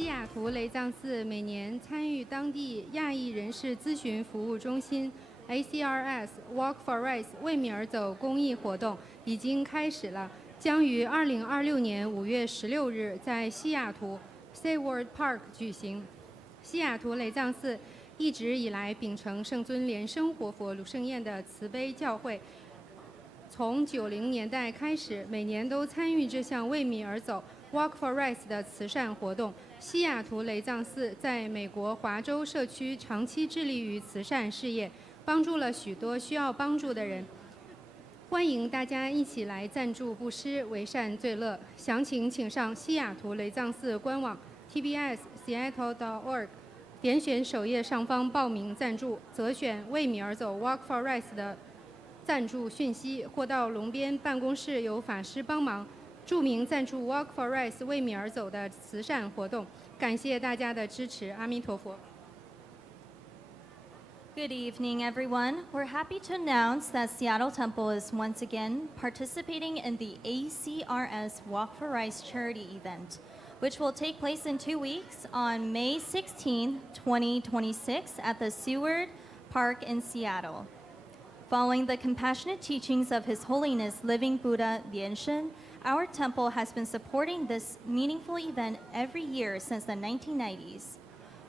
西雅图雷藏寺每年参与当地亚裔人士咨询服务中心 ACRS Walk for Rice 为米而走公益活动已经开始了，将于2026年5月16日在西雅图 Seward Park 举行。西雅图雷藏寺一直以来秉承圣尊莲生活佛鲁圣彦的慈悲教诲，从90年代开始，每年都参与这项为米而走 Walk for Rice 的慈善活动。西雅图雷藏寺在美国华州社区长期致力于慈善事业，帮助了许多需要帮助的人。欢迎大家一起来赞助布施，为善最乐。详情请上西雅图雷藏寺官网 tbsseattle.org， 点选首页上方报名赞助，择选为米而走 Walk for Rice 的赞助讯息，或到龙边办公室有法师帮忙注明赞助 Walk for Rice 为米而走的慈善活动。感谢大家的支持，阿弥陀佛。Good evening, everyone. We're happy to announce that Seattle Temple is once again participating in the ACRS Walk for Rice charity event, which will take place in 2 weeks on May 16, 2026 at the Seward Park in Seattle. Following the compassionate teachings of His Holiness Living Buddha Lian Sheng, our temple has been supporting this meaningful event every year since the 1990s.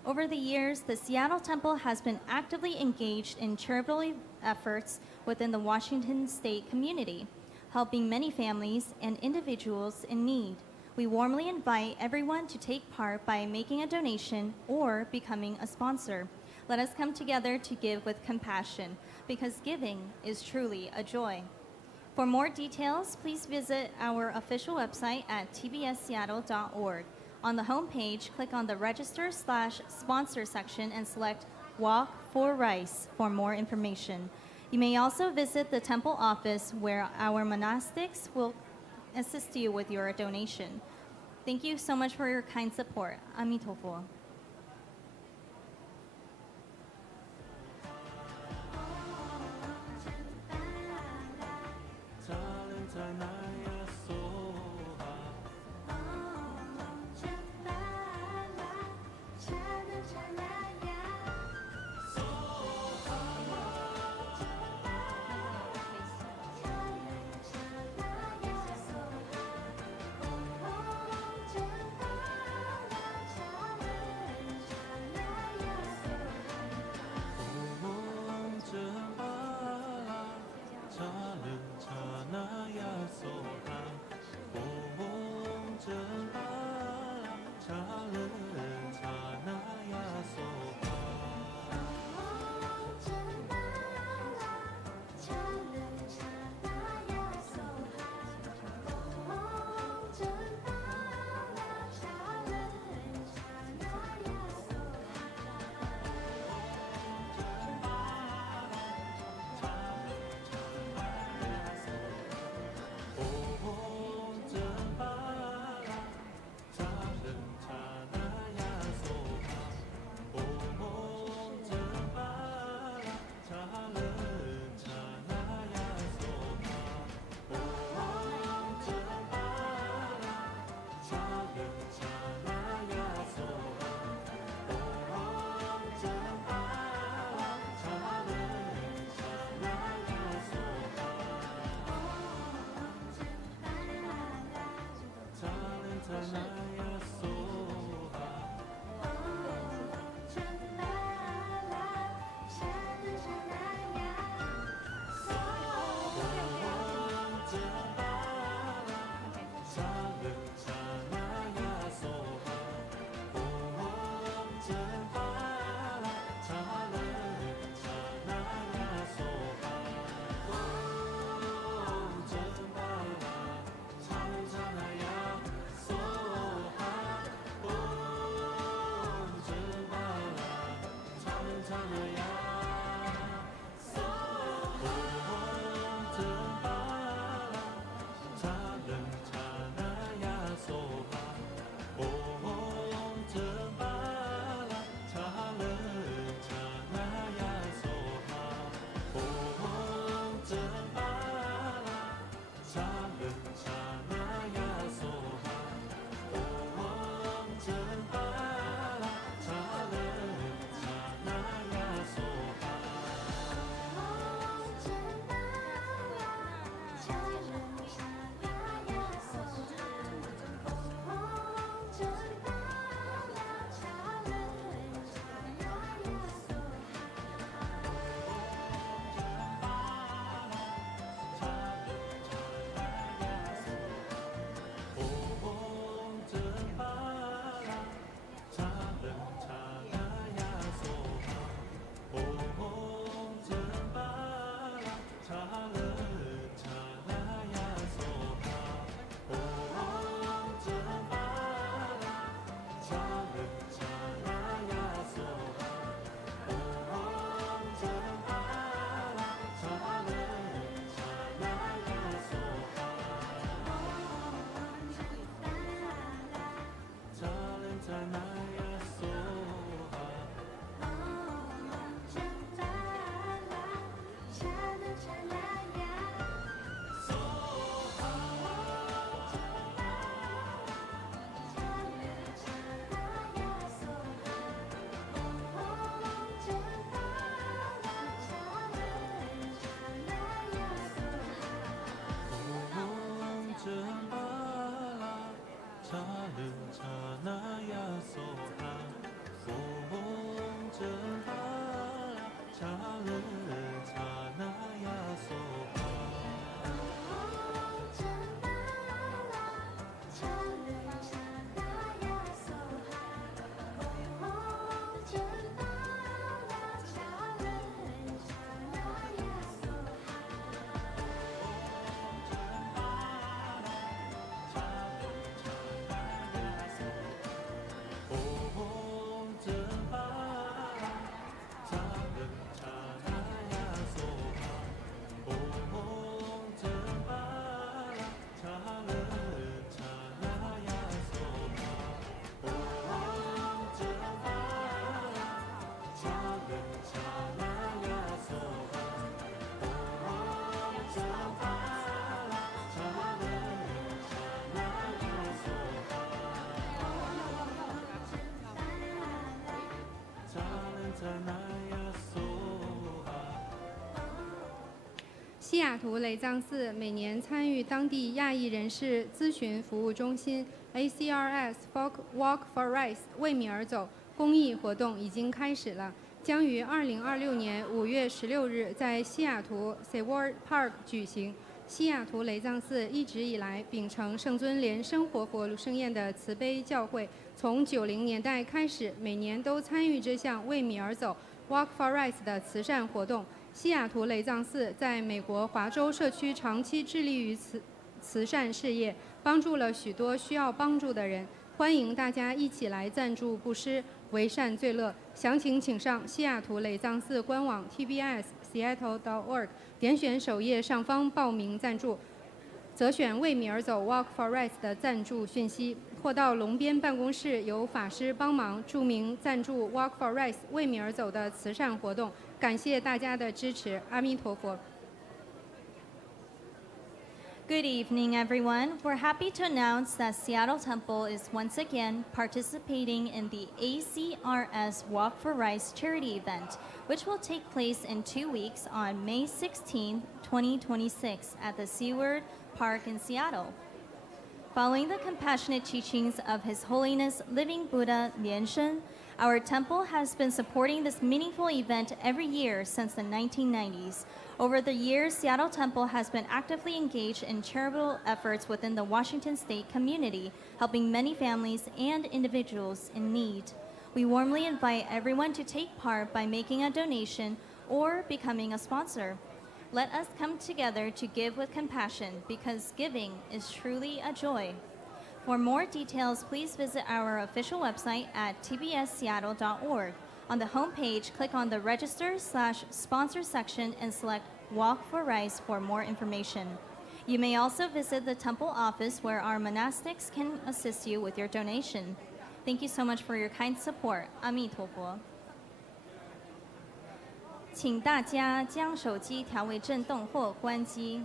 Over the years, the Seattle Temple has been actively engaged in charitable efforts within the Washington state community, helping many families and individuals in need. We warmly invite everyone to take part by making a donation or becoming a sponsor. Let us come together to give with compassion, because giving is truly a joy. For more details, please visit our official website at tbsseattle.org. On the homepage, click on the Register/Sponsor section and select Walk for Rice for more information. You may also visit the temple office where our monastics will assist you with your donation. Thank you so much for your kind support. Amitofo. 西雅图雷藏寺每年参与当地亚裔人士咨询服务中心 ACRS Walk for Rice 为米而走公益活动已经开始了，将于2026年5月16日在西雅图 Seward Park 举行。西雅图雷藏寺一直以来秉承圣尊莲生活佛卢圣宴的慈悲教诲，从90年代开始，每年都参与这项为米而走 Walk for Rice 的慈善活动。西雅图雷藏寺在美国华州社区长期致力于慈善事业，帮助了许多需要帮助的人。欢迎大家一起来赞助布施，为善最乐。详情请上西雅图雷藏寺官网 tbsseattle.org， 点选首页上方报名赞助，择选为米而走 Walk for Rice 的赞助讯息，或到龙边办公室由法师帮忙注明赞助 Walk for Rice 为米而走的慈善活动。感谢大家的支持，阿弥陀佛。Good evening, everyone. We're happy to announce that Seattle Temple is once again participating in the ACRS Walk for Rice charity event, which will take place in 2 weeks on May 16, 2026 at the Seward Park in Seattle. Following the compassionate teachings of His Holiness Living Buddha Lian Sheng, our temple has been supporting this meaningful event every year since the 1990s. Over the years, Seattle Temple has been actively engaged in charitable efforts within the Washington State community, helping many families and individuals in need. We warmly invite everyone to take part by making a donation or becoming a sponsor. Let us come together to give with compassion, because giving is truly a joy. For more details, please visit our official website at tbsseattle.org. On the homepage, click on the Register/Sponsor section and select Walk for Rice for more information. You may also visit the temple office where our monastics can assist you with your donation. Thank you so much for your kind support. 阿弥陀佛。请大家将手机调为震动或关机。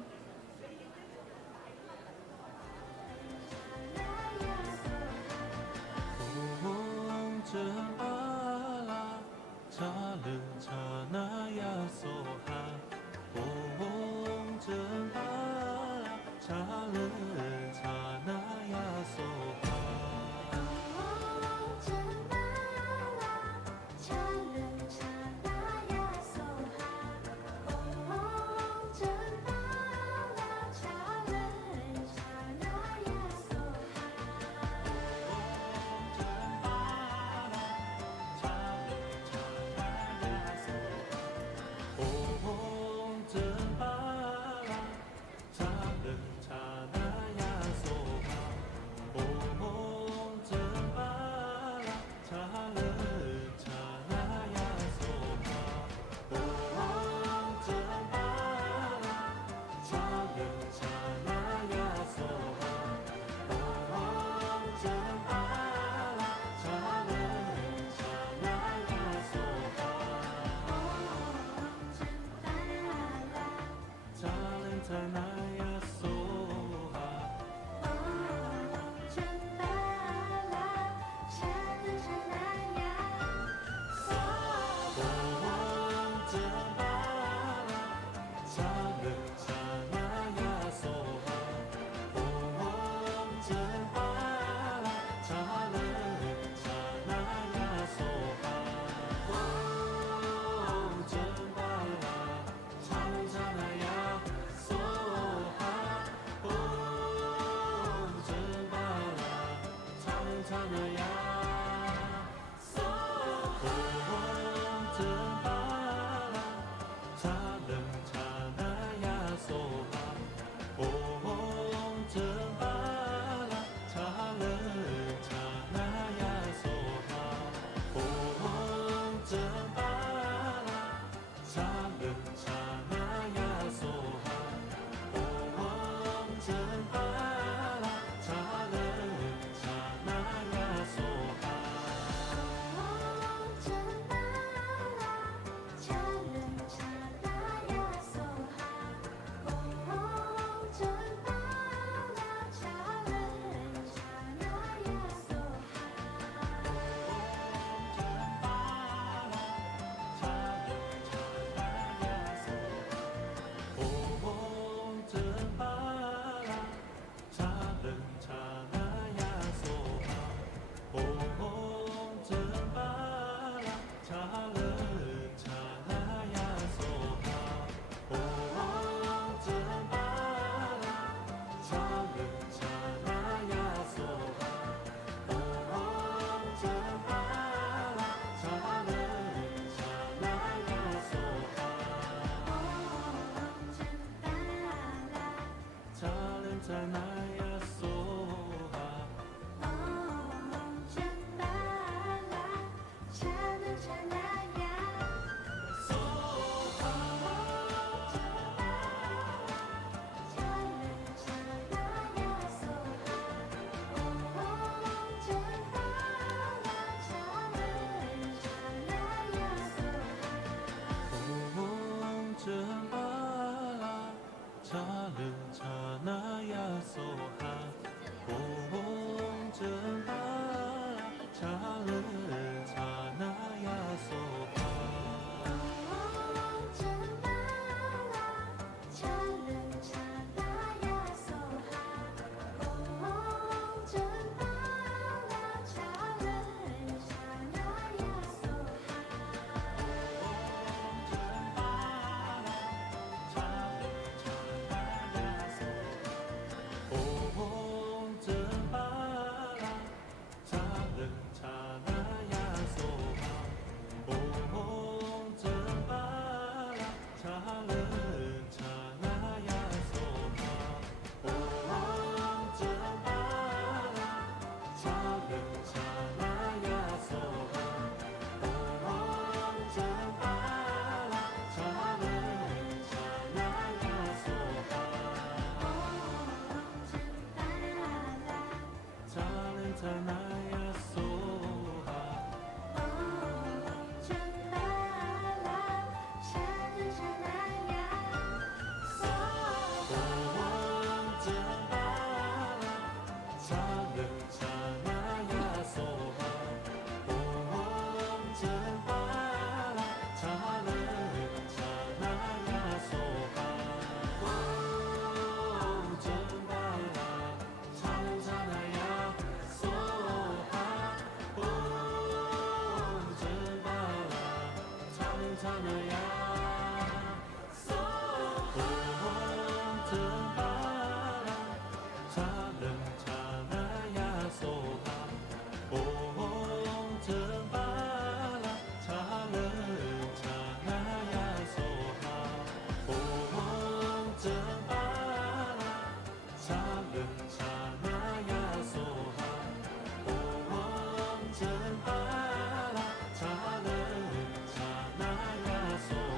Om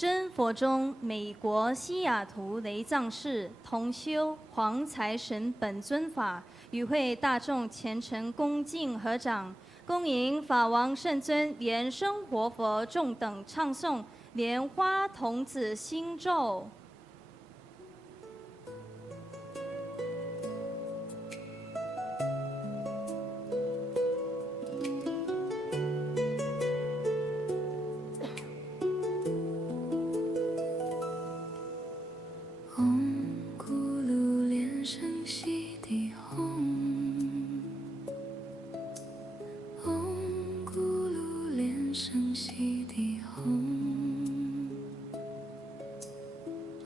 真佛中，美国西雅图雷藏寺同修黄财神本尊法与会大众虔诚恭敬合掌，恭迎法王圣尊莲生活佛众等唱诵莲花童子心咒。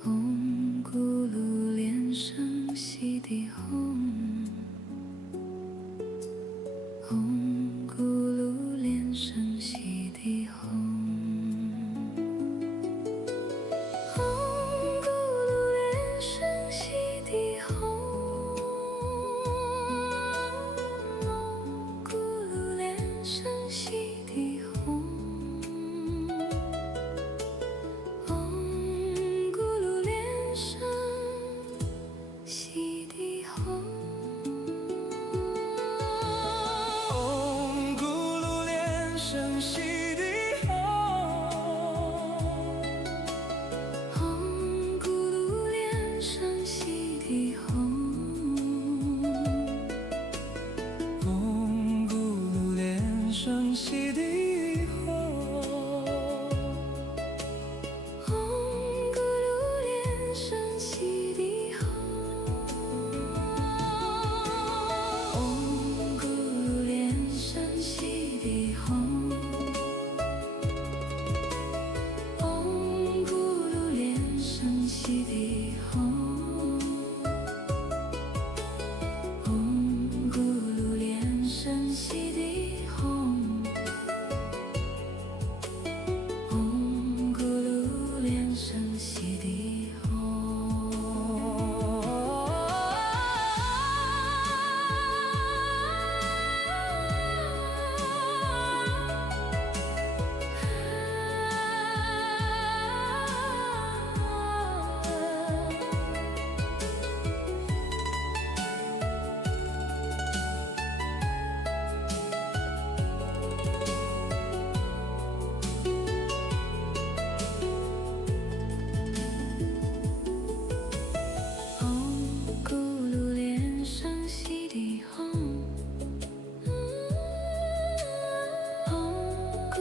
嗡咕噜连声悉地吽，嗡咕噜连声悉地吽，嗡咕噜连声悉地吽，嗡咕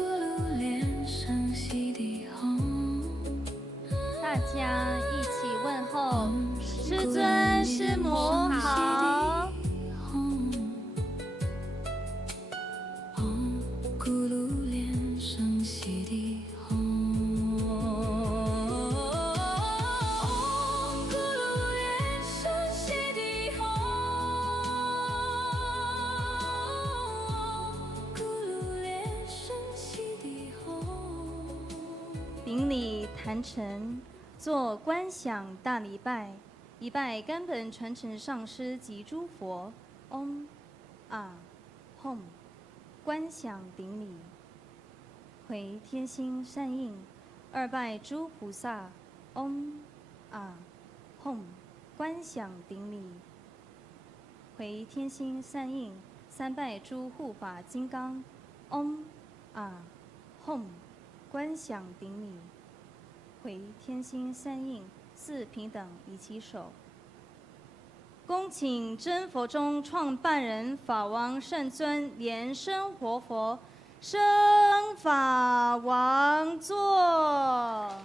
噜连声悉地吽。大家一起问候，师尊、师母好。顶礼坛城，做观想大礼拜，一拜根本传承上师及诸佛。嗡啊吽，观想顶礼，回天心善应。二拜诸菩萨。嗡啊吽，观想顶礼，回天心善应。三拜诸护法金刚。嗡啊吽，观想顶礼，回天心善应。四平等一起手。恭请真佛宗创办人法王圣尊莲生活佛升法王座。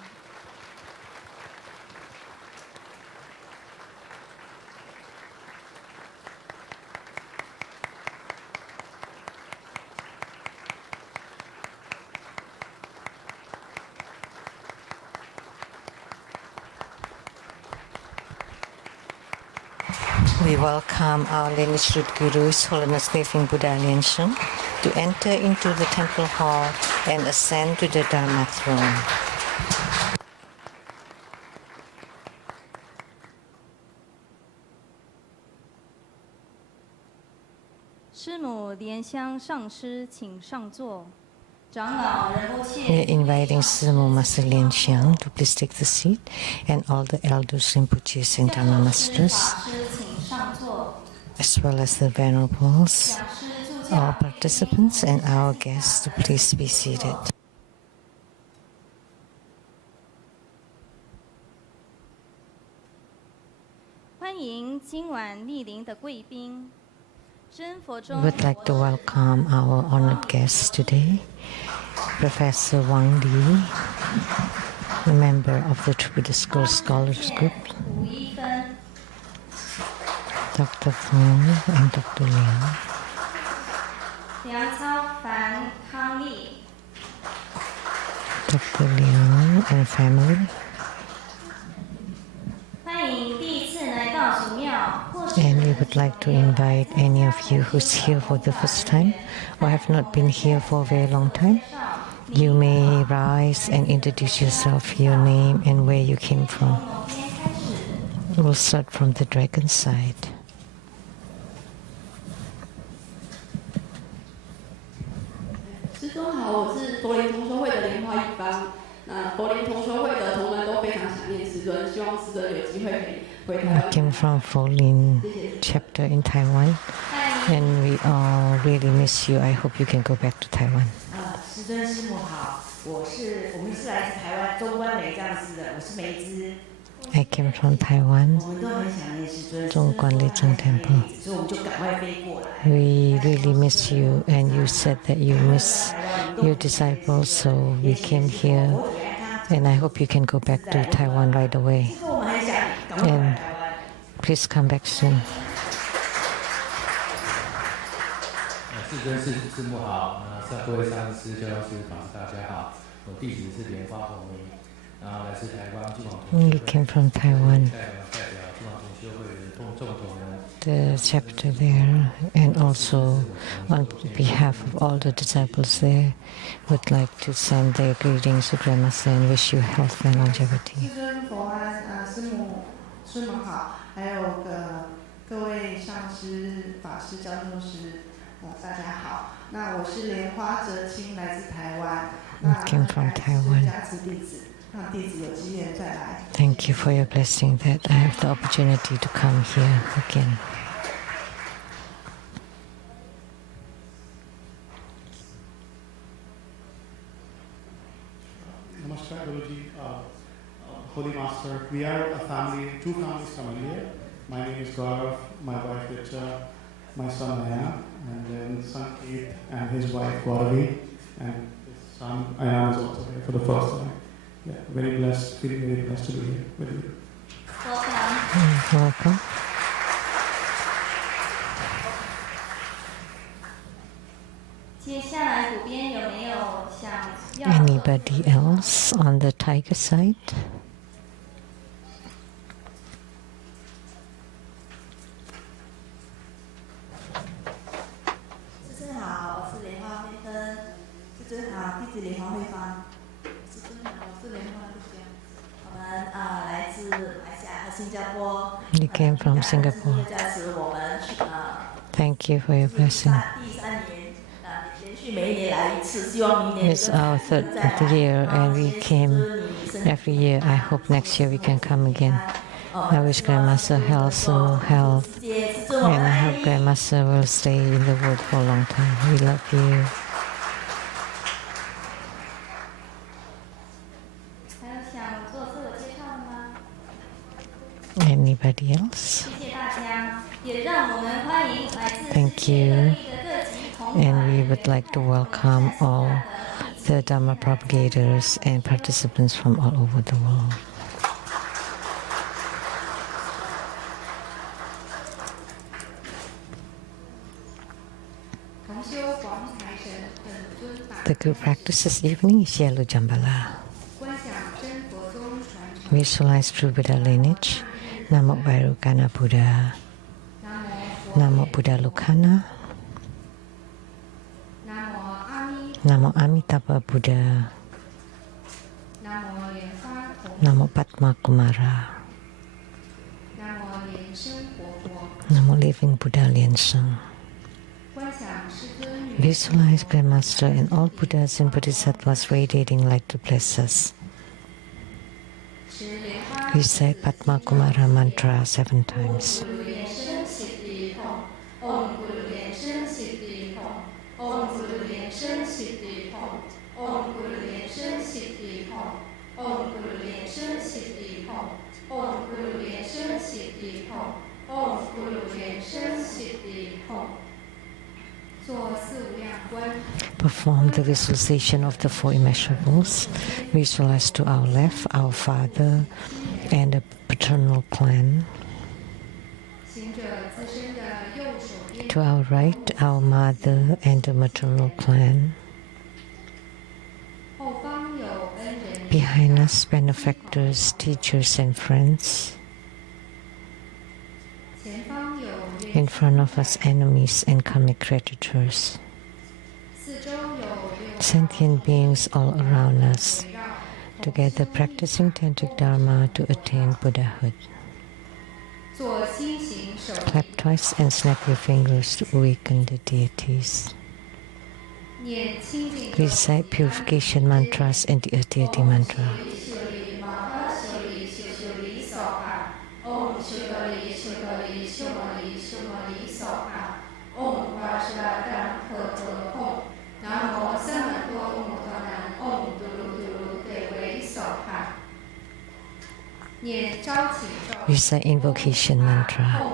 We welcome our lineage Guru, His Holiness Living Buddha Lian Sheng, to enter into the temple hall and ascend to the Dharma throne. 师母莲香上师，请上座。长老仁波切 We are inviting Simu Master Lian Sheng to please take the seat, and all the elders, Rinpoches, and Dharma masters, 法师请上座。 as well as the venerables, 讲师助教 all participants, and our guests, to please be seated. 欢迎今晚莅临的贵宾。真佛中 We would like to welcome our honored guests today, Professor Wang Li, a member of the TROVE Discourse Scholars Group, 吴一芬、 Dr. Feng and Dr. Liang, 梁超凡、康丽、Dr. Liang and family. 欢迎第一次来到神庙，或是 And we would like to invite any of you who's here for the first time or have not been here for a very long time. You may rise and introduce yourself, your name and where you came from. 某边开始。 We'll start from the dragon side. 师兄好，我是佛林同修会的莲花一方。那佛林同修会的同仁都非常想念师尊，希望师尊有机会可以回台 I 湾。 came from Folin chapter in Taiwan, 欢迎 and we all really miss you. I hope you can go back to Taiwan. 师尊师母好，我们是来自台湾中关梅藏寺的，我是梅枝。 I came from Taiwan, 我们都很想念师尊，中关雷藏 temple. 所以我们就赶快飞过来。 We really miss you, and you said that you miss your disciples, so we came here, and I hope you can go back to Taiwan right away. 师父我们很想你，赶快回来台湾。 Please come back soon. 世尊师母好，各位上师、教师、法师大家好，我弟子是莲花红明，然后来自台湾金广同修 We 会， came from Taiwan, 代表金广同修会的众同仁。 the chapter there, and also on behalf of all the disciples there, would like to send their greetings to Grandmaster and wish you health and longevity. 师尊佛安，师母好，还有各位上师、法师、教授师，大家好。那我是莲花哲青，来自台湾。那 Came from 感谢 Taiwan. 加持弟子，让弟子有机缘再来。 Thank you for your blessing that I have the opportunity to come here again. Namaskar Guruji, Holy Master. We are a family, two families from India. My name is Gaurav, my wife Richa, my son Ayan, and then son Keith and his wife Gauravi, and his son Ayan is also here for the first time. Yeah, very blessed, feeling very blessed to be here with you. Welcome. Welcome. 接下来左边有没有想要 Anybody else on the tiger side? 师尊好，我是莲花慧芬。师尊好，弟子莲花慧芳。师尊好，我是莲花慧香。我们来自马来西亚和新加坡。 You came from Singapore. 加持我们Thank you for your blessing. 第3年连续每一年来一次，希望明年 It's our third year, and we came every year. I hope next year we can come again. I wish Grandmaster health, more health, and I hope Grandmaster will stay in the world for a long time. We love you. 还有想做自我介绍的吗？ Anybody else? 谢谢大家，也让我们欢迎来自 Thank 世界各 you. 地的各级同 And 团 we would like to welcome all the Dharma propagators and participants from all over the world. 同修黄财神本尊法 The good practice this evening is Yellow Jambhala. 观想真佛宗传承 Visualize true Buddha lineage. Namo Vairukana Buddha. 南无佛 Namo Buddha Lukana. 南无阿弥 Namo Amitabha Buddha. 南无莲花头 Namo Padma Kumara. 南无莲生活佛 Namo Living Buddha Lian Sheng. 观想师尊与 Visualize Grandmaster and all Buddhas and Bodhisattvas radiating light to bless us. 持莲花 Recite Padma Kumara mantra 7 times. 古鲁莲生悉地吽唵古鲁莲生悉地吽唵古鲁莲生悉地吽唵古鲁莲生悉地吽唵古鲁莲生悉地吽唵古鲁莲生悉地吽唵古鲁莲生悉地吽。做四无量观。 Perform the visualization of the 4 immeasurables. Visualize to our left our father and the paternal clan. 行者自身的右手边 To our right, our mother and the maternal clan. 后方有恩 Behind us, benefactors, teachers, and friends. In front of us, enemies and karmic creditors. Sentient beings all around us, together practicing tantric dharma to attain Buddhahood. Clap twice and snap your fingers to awaken the deities. Recite purification mantras and the deity mantra. Recite invocation mantra.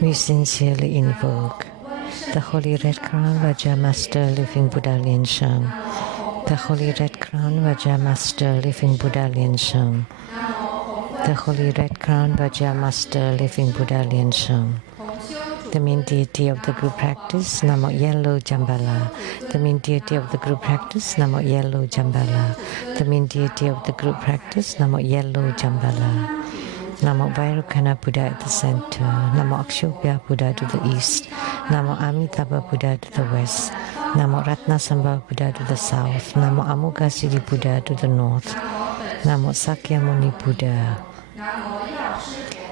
We sincerely invoke the Holy Red Crown Vajramaster Living Buddha Lian Sheng, the Holy Red Crown Vajramaster Living Buddha Lian Sheng, the Holy Red Crown Vajramaster Living Buddha Lian Sheng, the main deity of the group practice, Namo Yellow Jambhala, the main deity of the group practice, Namo Yellow Jambhala, the main deity of the group practice, Namo Yellow Jambhala. Namo Vairukana Buddha at the center, Namo Akshobhya Buddha to the east, Namo Amitabha Buddha to the west, Namo Ratnasambhava Buddha to the south, Namo Amoghasiddhi Buddha to the north, Namo Sakyamuni Buddha,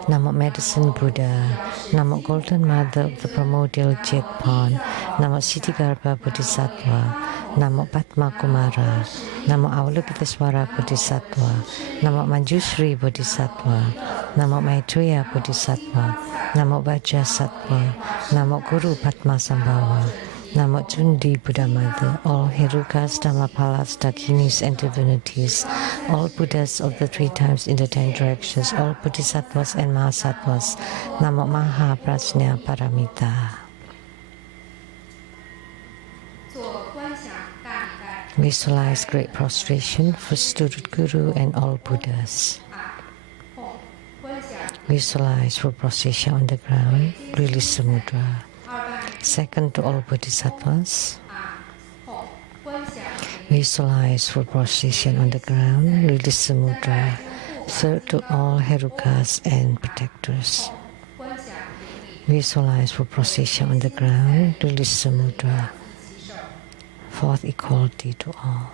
Namo Medicine Buddha, Namo Golden Mother of the Primordial Jet Pond, Namo Siddhigarbha Bodhisattva, Namo Padma Kumara, Namo Avalokitesvara Bodhisattva, Namo Manjushri Bodhisattva, Namo Maitreya Bodhisattva, Namo Vajrasattva, Namo Guru Padma Sambhava, Namo Jundi Buddha Mother, all Herukas, Dhammapalas, Dakinis, and divinities, all Buddhas of the 3 times in the 10 directions, all Bodhisattvas and Mahasattvas, Namo Maha Prajna Paramita. Visualize great prostration for student Guru and all Buddhas. Visualize for prostration on the ground, release the mudra. Second to all Bodhisattvas. Visualize for prostration on the ground, release the mudra. Third to all Herukas and protectors. Visualize for prostration on the ground, release the mudra. Fourth, equality to all.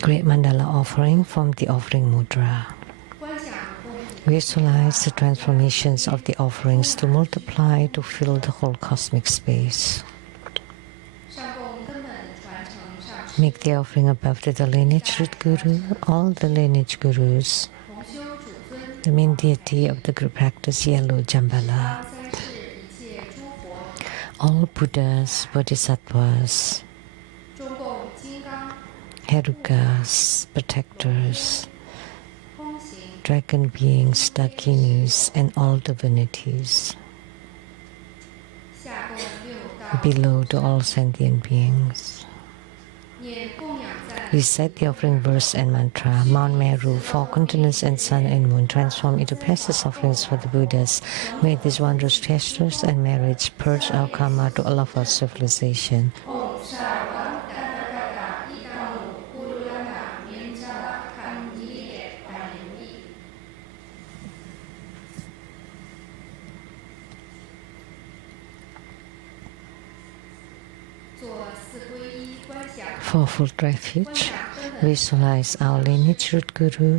Great mandala offering from the offering mudra. Visualize the transformations of the offerings to multiply to fill the whole cosmic space. Make the offering above to the lineage root guru, all the lineage gurus, the main deity of the group practice, Yellow Jambhala, all Buddhas, Bodhisattvas, Herukas, protectors, dragon beings, Dakinis, and all divinities. Below to all sentient beings. Recite the offering verse and mantra. Mount Meru, 4 continents and sun and moon transform into precious offerings for the Buddhas. May these wondrous gestures and marriage purge our karma to all of our civilization. Fourfold refuge. Visualize our lineage root guru,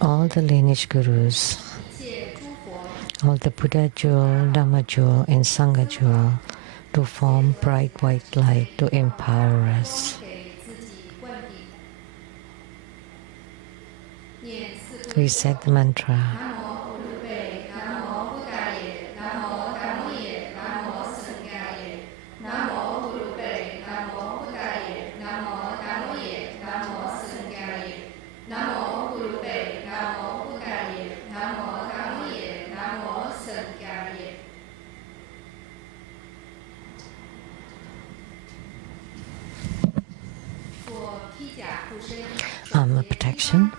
all the lineage gurus, all the Buddha jewel, Dhamma jewel, and Sangha jewel to form bright white light to empower us. Recite the mantra. Armor protection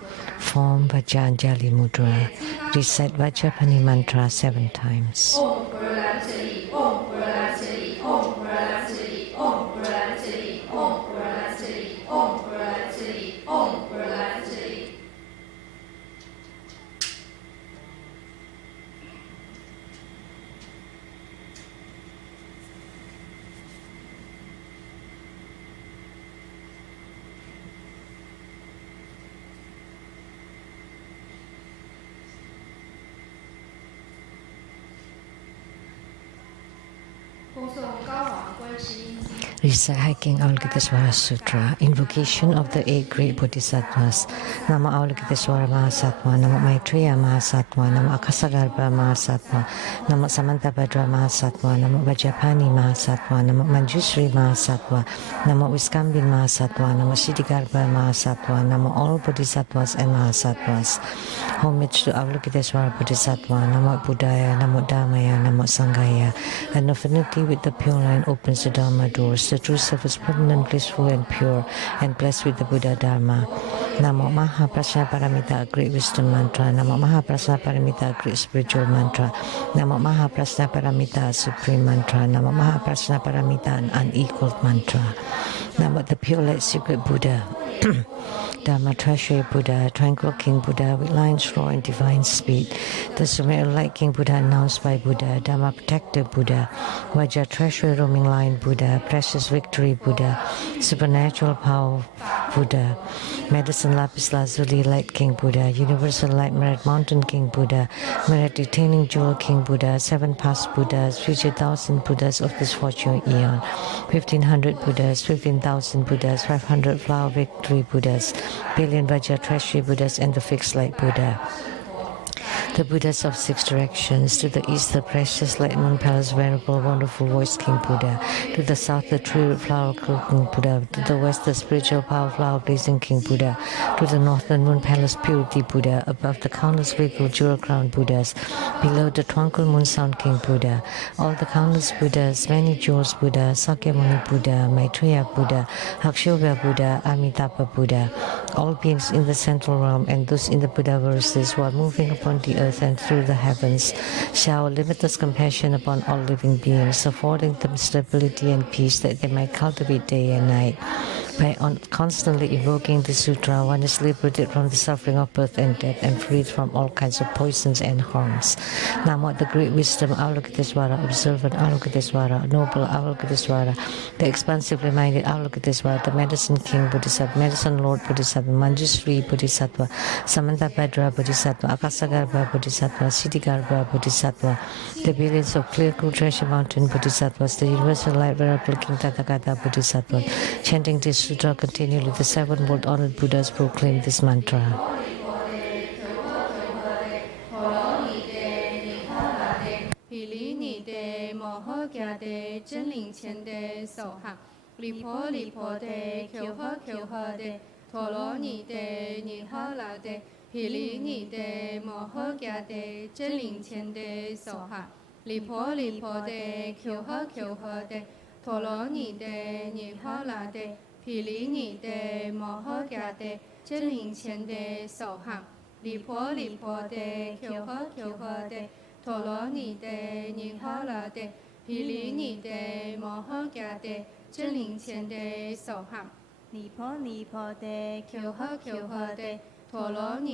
Form Vajjanjali Mudra. Recite Vajrapani mantra 7 times. Recite Hiking Avalokitesvara Sutra. Invocation of the 8 great Bodhisattvas. Namo Avalokitesvara Mahasattva, Namo Maitreya Mahasattva, Namo Akasagarbha Mahasattva, Namo Samantabhadra Mahasattva, Namo Vajrapani Mahasattva, Namo Manjushri Mahasattva, Namo Viskambin Mahasattva, Namo Siddhigarbha Mahasattva, Namo all Bodhisattvas and Mahasattvas. Homage to Avalokitesvara Bodhisattva, Namo Buddhaya, Namo Dhammaya, Namo Sanghaya. An affinity with the Pure Line opens the Dharma doors. The true self is permanent, blissful and pure, and blessed with the Buddhadharma. Namo Maha Prasna Paramita, great wisdom mantra. Namo Maha Prasna Paramita, great spiritual mantra. Namo Maha Prasna Paramita, supreme mantra. Namo Maha Prasna Paramita, an unequaled mantra. Namo the pure light secret Buddha. Dharma Treasury Buddha, Tranquil King Buddha with lion's roar and divine speed. The Sumeru Light King Buddha announced by Buddha, Dharma Protector Buddha, Vajra Treasury Roaming Lion Buddha, Precious Victory Buddha, Supernatural Power Buddha, Medicine Lapis Lazuli Light King Buddha, Universal Light Merit Mountain King Buddha, Merit Retaining Jewel King Buddha, 7 past Buddhas, future 1,000 Buddhas of this fortune eon, 1,500 Buddhas, 15,000 Buddhas, 500 Flower Victory Buddhas, billion Vajra Treasury Buddhas, and the Fixed Light Buddha. The Buddhas of 6 directions. To the east, the precious Redmond Palace Venerable Wonderful Voice King Buddha. To the south, the Tree Flower King Buddha. To the west, the Spiritual Power Flower Blazing King Buddha. To the north, the Moon Palace Purity Buddha. Above, the countless vehicle Jewel Crown Buddhas. Below, the Tranquil Moon Sound King Buddha. All the countless Buddhas, many jewels Buddha, Sakyamuni Buddha, Maitreya Buddha, Akshobhya Buddha, Amitabha Buddha. All beings in the central realm and those in the Buddha verses who are moving upon the earth and through the heavens, shower limitless compassion upon all living beings, affording them stability and peace that they might cultivate day and night. By constantly evoking the sutra, one is liberated from the suffering of birth and death and freed from all kinds of poisons and harms. Namo the great wisdom Avalokitesvara, observant Avalokitesvara, noble Avalokitesvara, the expansively minded Avalokitesvara, the medicine king Bodhisattva, medicine lord Bodhisattva, Manjushri Bodhisattva, Samantabhadra Bodhisattva, Akasagarbha Bodhisattva, Siddhigarbha Bodhisattva, the billions of clear cool treasure mountain Bodhisattvas, the universal light venerable King Tathagata Bodhisattva, chanting this sutra continually, the 7 world honored Buddhas proclaim this mantra.毗梨尼的摩诃迦的真灵前的手行，离婆离婆的 Q 呵 Q 呵的陀罗尼的尼诃那的毗梨尼的摩诃迦的真灵前的手行，离婆离婆的 Q 呵 Q 呵的陀罗尼的尼诃那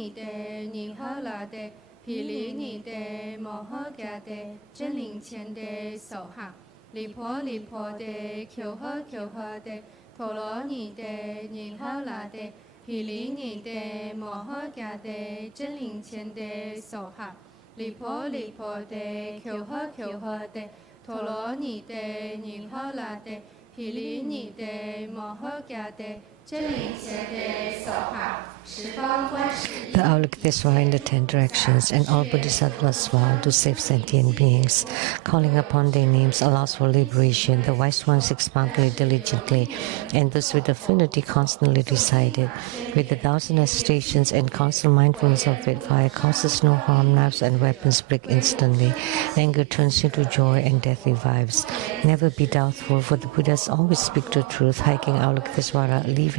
的毗梨尼的摩诃迦的真灵前的手行，离婆离婆的 Q 呵 Q 呵的陀罗尼的尼诃那的毗梨尼的摩诃迦的真灵前的手行，离婆离婆的 Q 呵 Q 呵的陀罗尼的尼诃那的毗梨尼的摩诃迦的真灵前的手行。The Avalokitesvara in the 10 directions and all Bodhisattvas vow to save sentient beings. Calling upon their names allows for liberation. The wise ones expound it diligently, and those with affinity constantly recite it. With the 1,000 recitations and constant mindfulness of it, fire causes no harm, knives and weapons break instantly. Anger turns into joy and death revives. Never be doubtful, for the Buddhas always speak the truth. Hiking Avalokitesvara, leave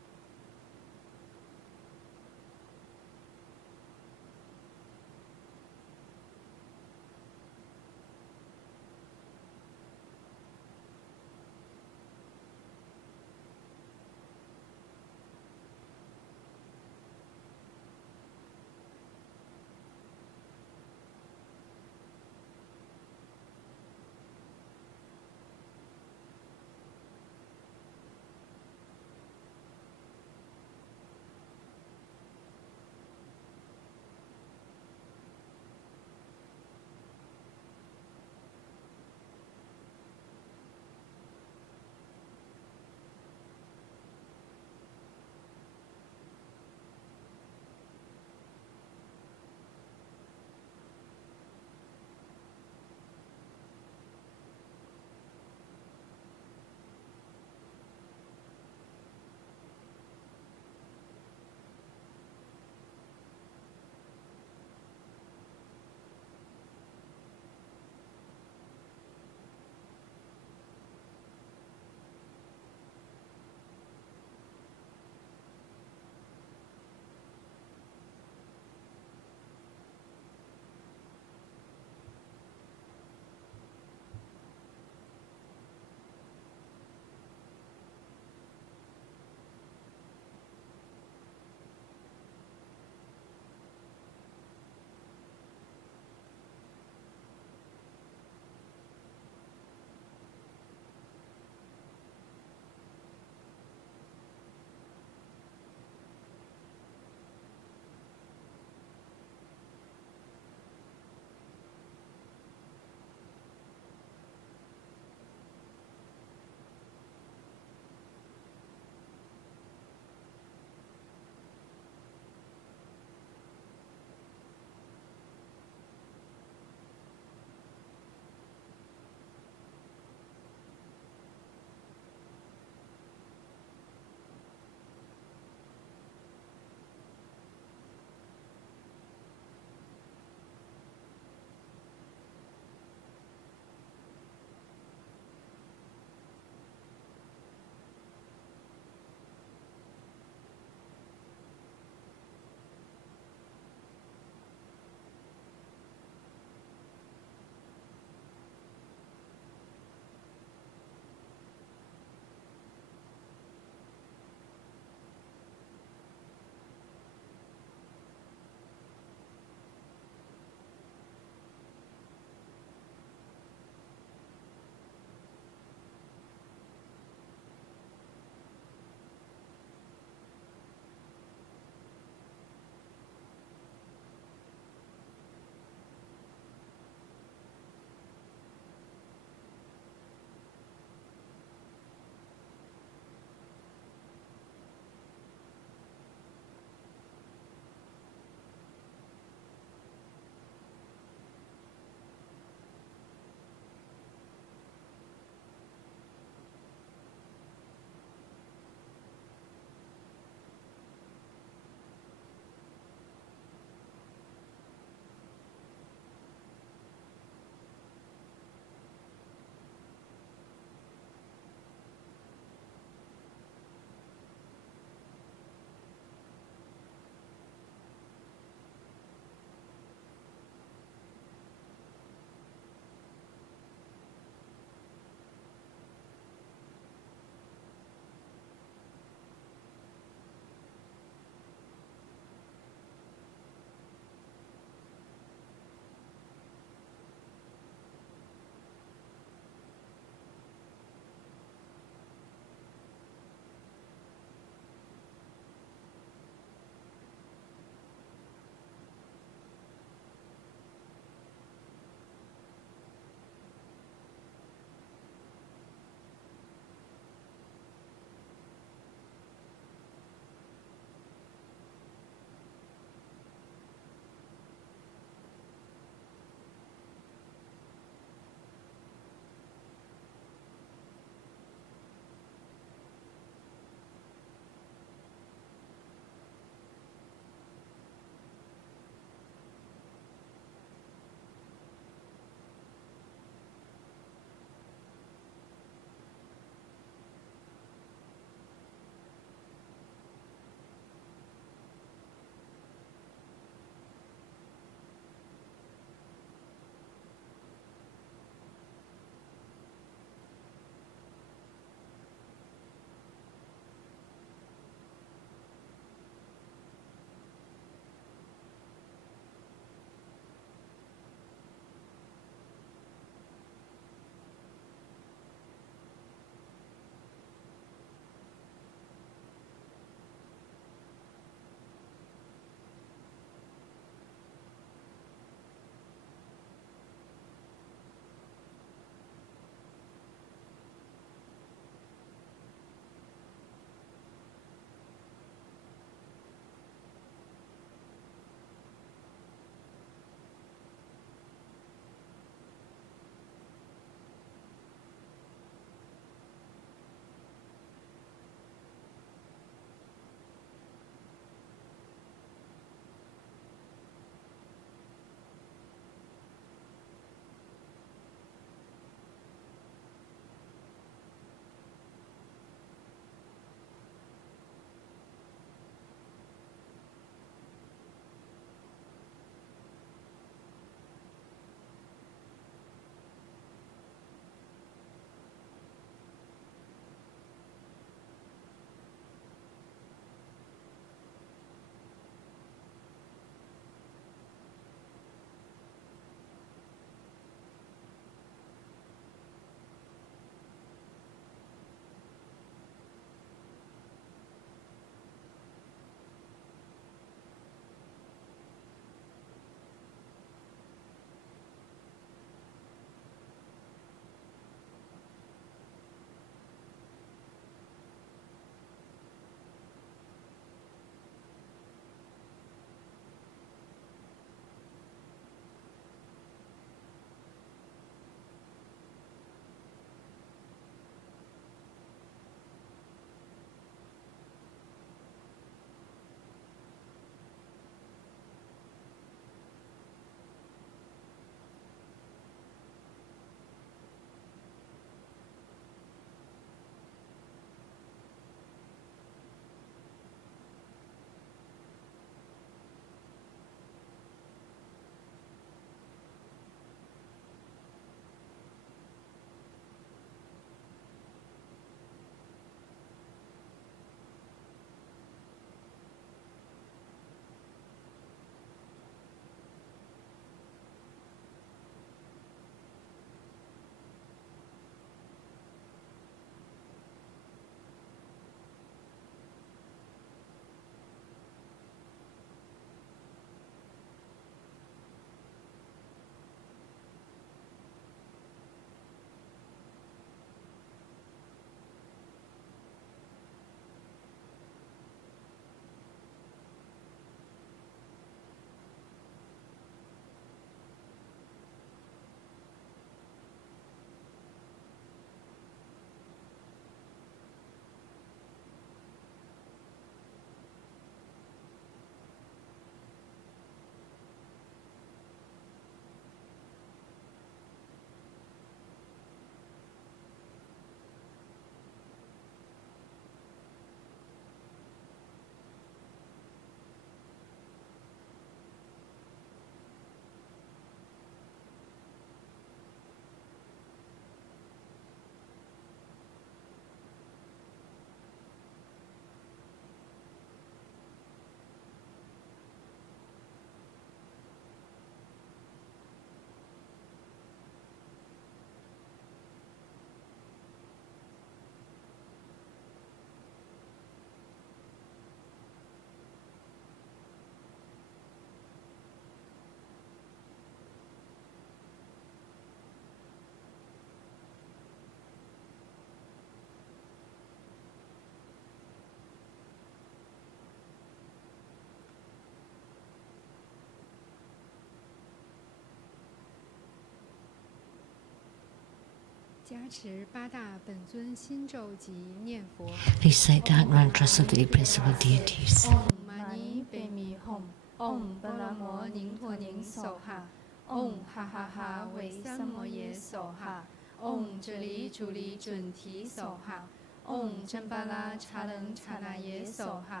加持八大本尊心咒及念佛。 Recite the heart mantras of the principal deities. Mani Padme Hum. Om Balamo Ning Tuo Ning Soha. Om Ha Ha Ha Wei San Mo Ye Soha. Om Zhi Chu Li Zun Ti Soha. Om Jambhala Cha Leng Cha Na Ye Soha.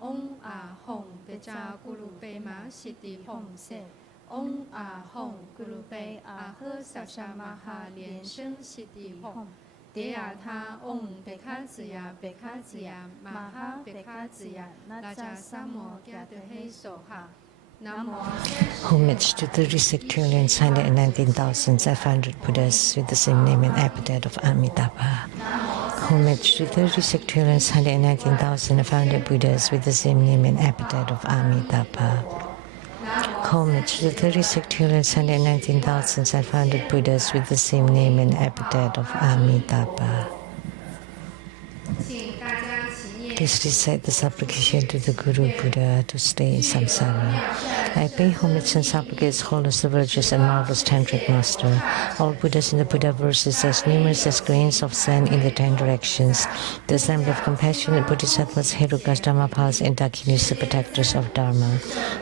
Om A Hong Beja Guru Be Ma Shiti Hong Se. Om A Hong Guru Be A He Sa Maha Lian Sheng Shiti Hong. 迭亚他嗡贝卡子呀贝卡子呀玛哈贝卡子呀拉扎萨摩伽德黑手哈。Homage to 30 sectarians, 119,500 Buddhas with the same name and epithet of Amitabha. Homage to 30 sectarians, 119,500 Buddhas with the same name and epithet of Amitabha. Homage to 30 sectarians, 119,500 Buddhas with the same name and epithet of Amitabha. Please recite the supplication to the Guru Buddha to stay in samsara. I pay homage and supplicate His Holiness the Virtuous and Marvelous Tantric Master, all Buddhas in the Buddha verses as numerous as grains of sand in the 10 directions, the assembly of compassionate Bodhisattvas, Herukas, Dhammapalas, and Dakinis, the protectors of Dharma.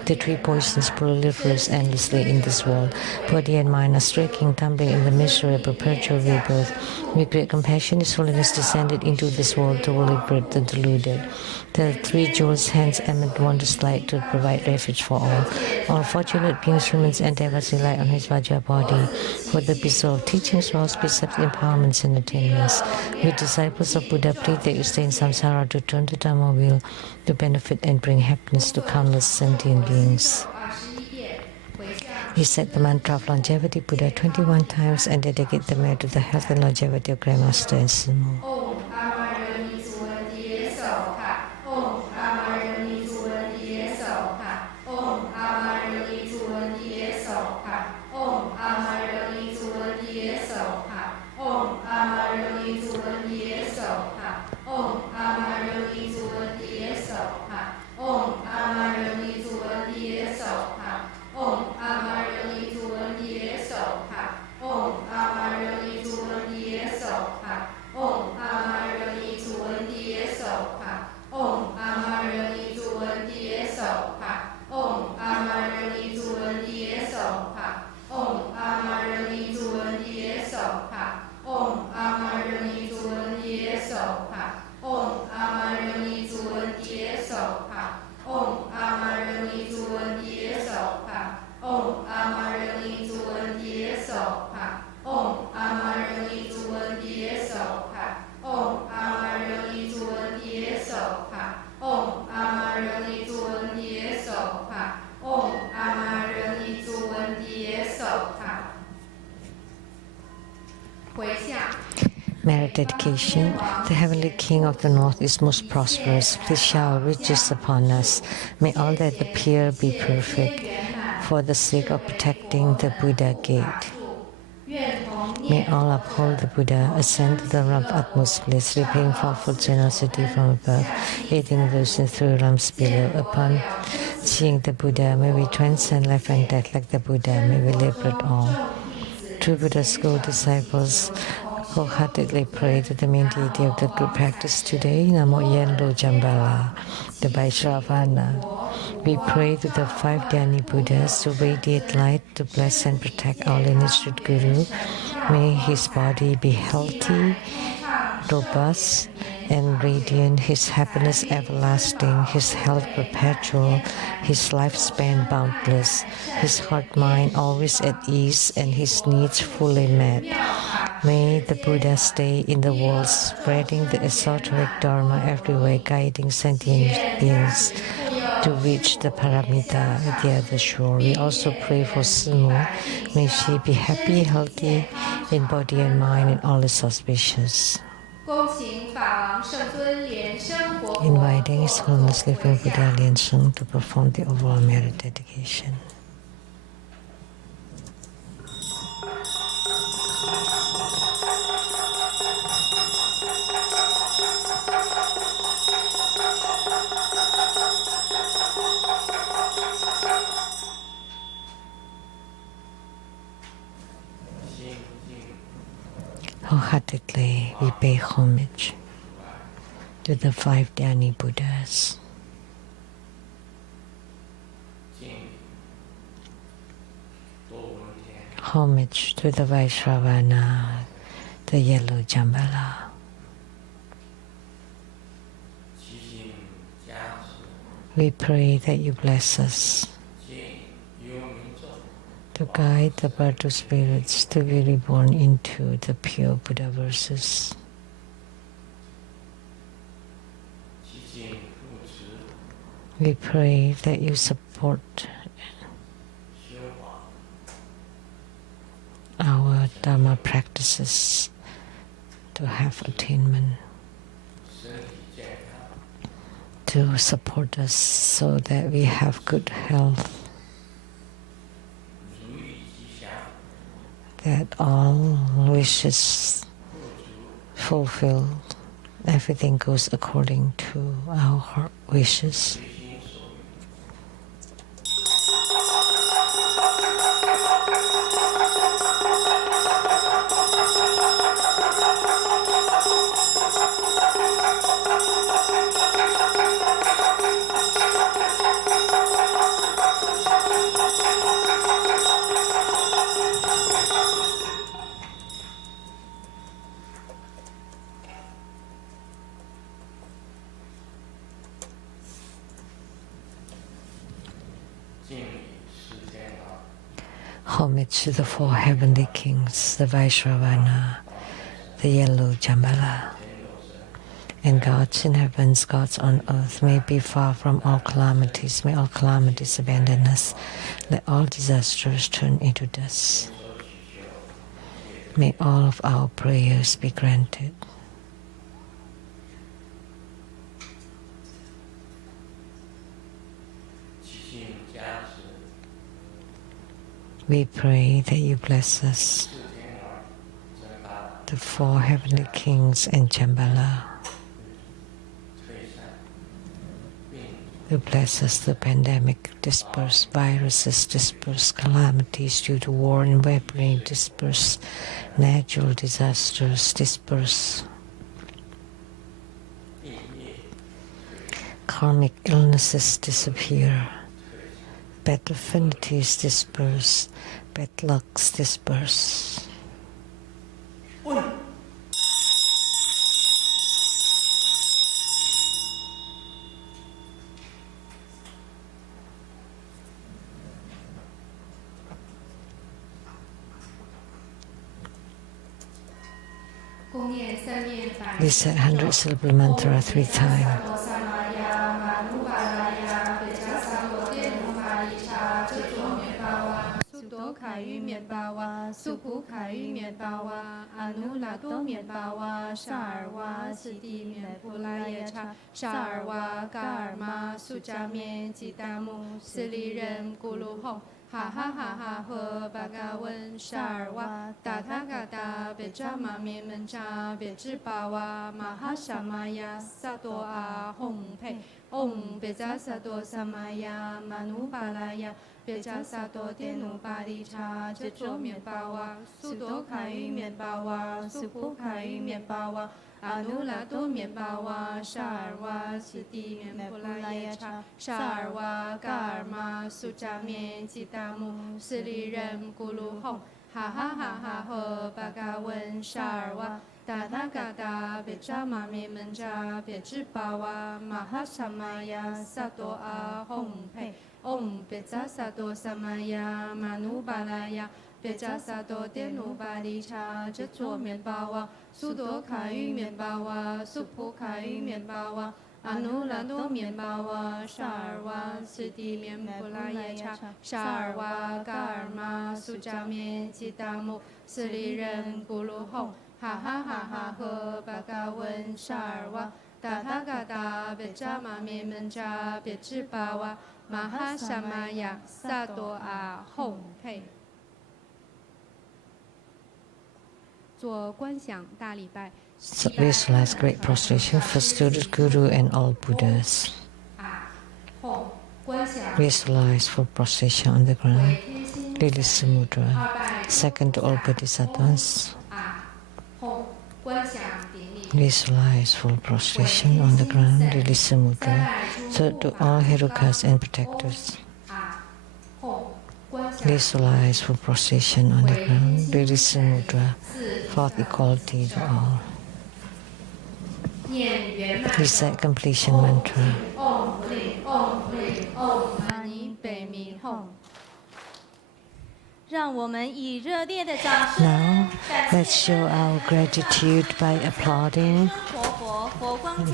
The three poisons proliferate endlessly in this world. Body and mind are striking, tumbling in the misery of perpetual rebirth. With great compassion, His Holiness descended into this world to liberate the deluded. The three jewels hands emit wondrous light to provide refuge for all. All fortunate beings, humans, and devas rely on His Vajra body for the bestow of teachings, laws, precepts, empowerments, and attainments. We disciples of Buddha plead that you stay in samsara to turn the Dharma wheel to benefit and bring happiness to countless sentient beings. Recite the mantra of longevity Buddha 21 times and dedicate the merit to the health and longevity of Grandmaster and Sumo. Merit dedication. The Heavenly King of the North is most prosperous. Please shower riches upon us. May all that appear be perfect for the sake of protecting the Buddha gate. May all uphold the Buddha, ascend to the realm of utmost bliss, repaying fourfold generosity from above, aiding those in 3 realms below. Upon seeing the Buddha, may we transcend life and death like the Buddha. May we liberate all. True Buddha school disciples wholeheartedly pray to the main deity of the group practice today, Namo Yenlo Jambhala, the Vaishravana. We pray to the 5 Dhyani Buddhas to radiate light to bless and protect our lineage Guru. May his body be healthy, robust, and radiant, his happiness everlasting, his health perpetual, his lifespan boundless, his heart-mind always at ease, and his needs fully met. May the Buddha stay in the world, spreading the esoteric Dharma everywhere, guiding sentient beings to reach the paramita at the other shore. We also pray for Sumo. May she be happy, healthy in body and mind, and all is auspicious. Inviting His Holiness Living Buddha Lian Sheng to perform the overall merit dedication. Wholeheartedly, we pay homage to the 5 Dhyani Buddhas, homage to the Vaisravana, the yellow Jambhala. We pray that you bless us to guide the Bardo spirits to be reborn into the pure Buddha verses. We pray that you support our Dharma practices to have attainment, to support us so that we have good health, that all wishes fulfilled, everything goes according to our heart wishes. Homage to the 4 heavenly kings, the Vaisravana, the yellow Jambhala, and gods in heavens, gods on earth. May be far from all calamities. May all calamities abandon us. Let all disasters turn into dust. May all of our prayers be granted. We pray that you bless us, the 4 heavenly kings and Jambhala. You bless us, the pandemic, disperse viruses, disperse calamities due to war and weaponry, disperse natural disasters, disperse karmic illnesses, disappear. Bad affinities disperse, bad lucks disperse. We said 100 syllable mantra 3 times. Ha ha ha ha ho bhagavan sarva tathagata bejama memancha bejipawa mahasamaya sato ahong pe om beja sato samaya manupalaya beja sato tenupari cha jecho mienpawa sudo kai mienpawa supu kai mienpawa Anulato mienpawa sarva siddhi mienpulaya cha sarva karma sucha mien citamu sri ram kulu hong ha ha ha ha ho bhagavan sarva tathagata bejama memancha bejipawa mahasamaya sato ahong pe om beja sato samaya manupalaya beja sato tenupari cha jecho mienpawa sudo kai mienpawa supu kai mienpawa anulato mienpawa sarva siddhi mienpulaya cha sarva karma sucha mien citamu sri ram kulu hong ha ha ha ha ho bhagavan sarva tathagata bejama memancha bejipawa mahasamaya sato ahong pe 做观想大礼拜。 Visualize great prostration first to the Guru and all Buddhas. Visualize for prostration on the ground. Lily Samudra. Second to all Bodhisattvas. Visualize full prostration on the ground, release the mudra. Third, to all herukas and protectors. Visualize full prostration on the ground, release the mudra. Fourth, equality to all. Recite completion mantra. Now, let's show our gratitude by applauding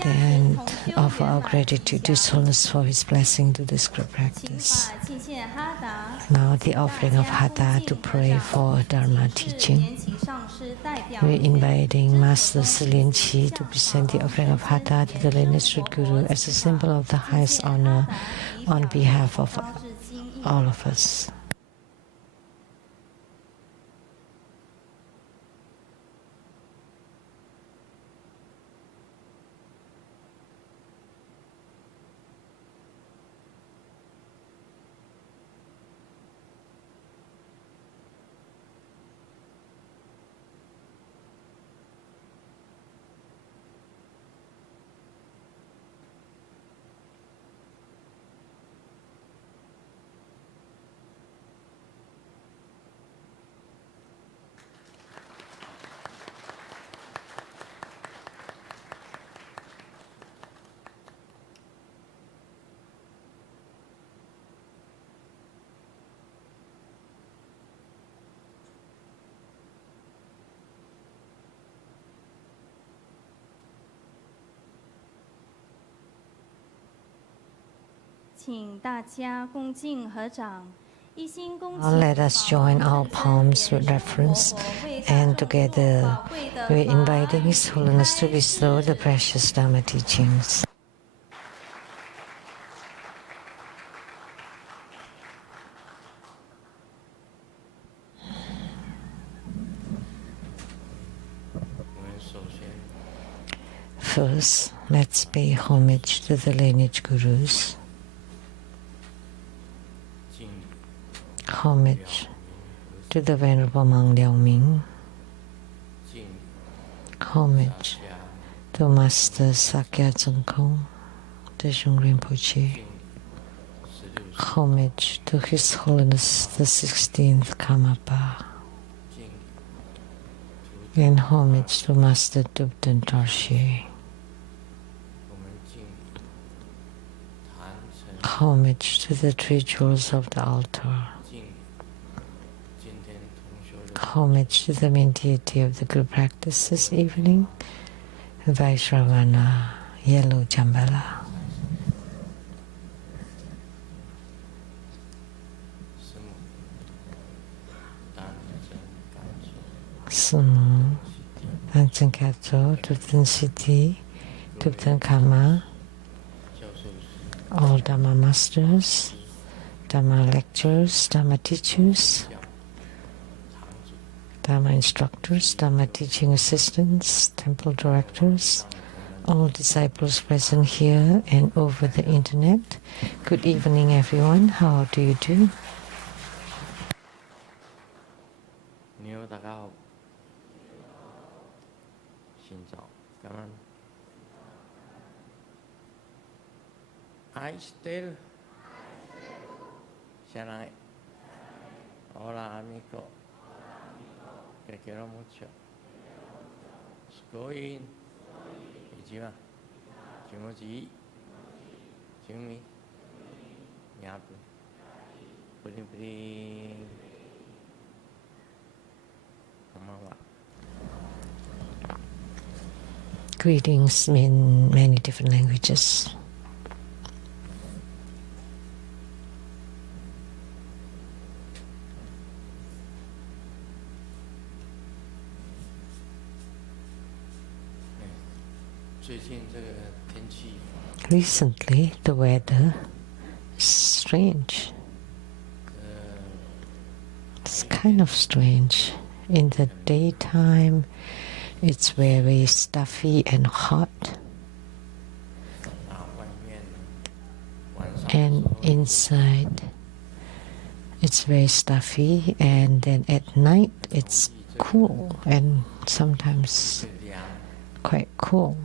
and offer our gratitude to His Holiness for His blessing to this group practice. Now, the offering of Hatha to pray for Dharma teaching. We're inviting Master Lian Sheng to present the offering of Hatha to the lineage root Guru as a symbol of the highest honor on behalf of all of us. Let us join our palms with reverence, and together we are inviting His Holiness to bestow the precious Dharma teachings. First, let's pay homage to the lineage gurus. Homage to the Venerable Monk Liao Ming. Homage to Master Sakyamuni Rinpoche. Homage to His Holiness the 16th Karmapa. And homage to Master Dubden Dorje. Homage to the three jewels of the altar. Homage to the main deity of the group practice this evening, Vaishravana, Yellow Jambhala. Sumu, Tanchen Kato, Tupten Siddhi, Tupten Karma, all Dharma masters, Dharma lecturers, Dharma teachers, Dharma instructors, Dharma teaching assistants, temple directors, all disciples present here and over the internet. Good evening, everyone. How do you do? I still Sheng-Yen. Hola, amigo. Te quiero mucho. Scoin. Ichima. Kimochi. Ching. Yapu. Puri. Konbanwa. Greetings in many different languages. Recently, the weather is strange. It's kind of strange. In the daytime, it's very stuffy and hot. And inside, it's very stuffy. And then at night, it's cool and sometimes quite cool.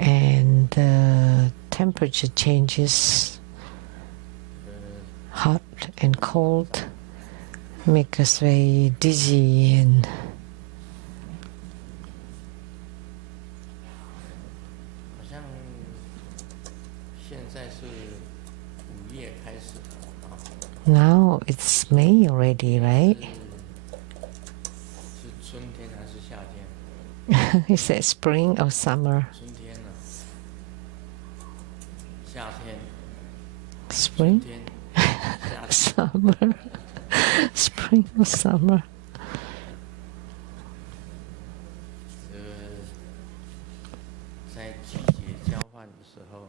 And the temperature changes, hot and cold, make us very dizzy and now it's May already, right? Is that spring or summer? Spring? Summer. Spring or summer? 在季节交换的时候，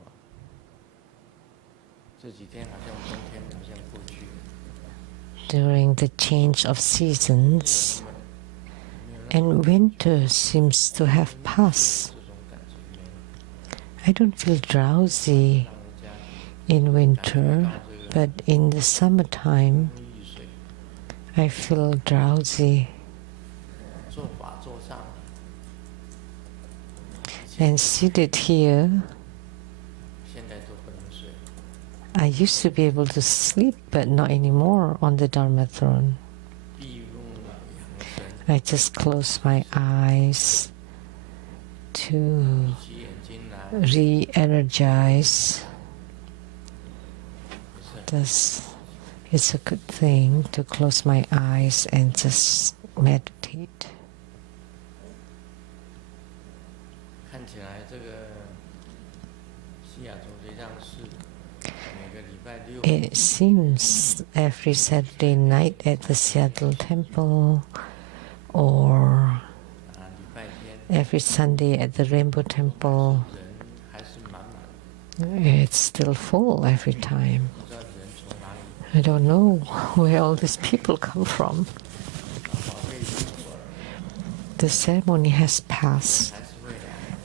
这几天好像冬天好像过去。 During the change of seasons, and winter seems to have passed. I don't feel drowsy in winter, but in the summertime, I feel drowsy. And seated here, I used to be able to sleep, but not anymore on the Dharma throne. I just close my eyes to re-energize. It's a good thing to close my eyes and just meditate. It seems every Saturday night at the Seattle Temple or every Sunday at the Rainbow Temple, it's still full every time. I don't know where all these people come from. The ceremony has passed,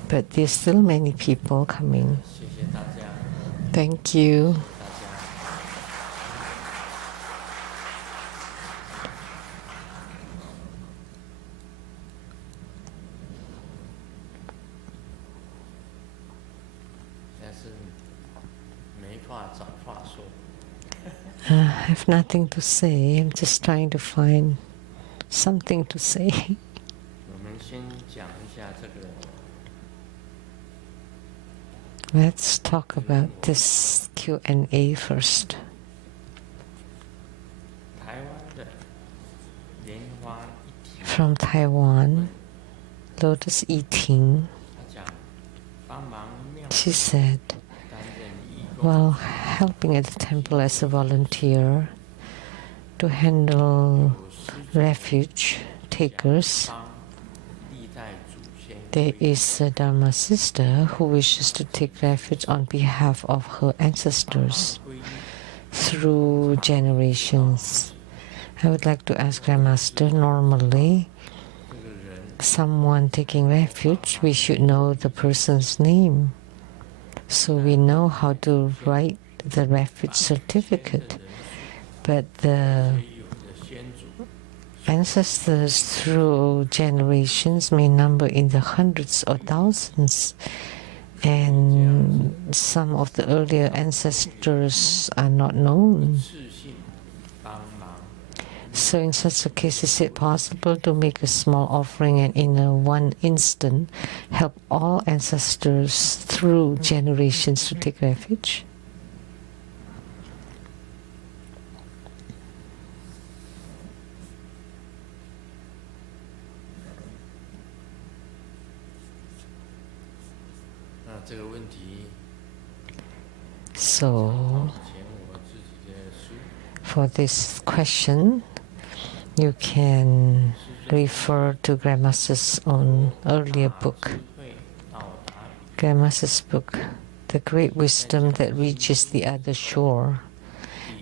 but there's still many people coming. Thank you. I have nothing to say. I'm just trying to find something to say. Let's talk about this Q&A first. From Taiwan, Lotus Eating, she said, while helping at the temple as a volunteer to handle refuge takers, there is a Dharma sister who wishes to take refuge on behalf of her ancestors through generations. I would like to ask Grandmaster, normally, someone taking refuge, we should know the person's name, so we know how to write the refuge certificate. But the ancestors through generations may number in the hundreds or thousands, and some of the earlier ancestors are not known. So in such a case, is it possible to make a small offering and in one instant help all ancestors through generations to take refuge? So, for this question, you can refer to Grandmaster's own earlier book, Grandmaster's book, The Great Wisdom That Reaches the Other Shore,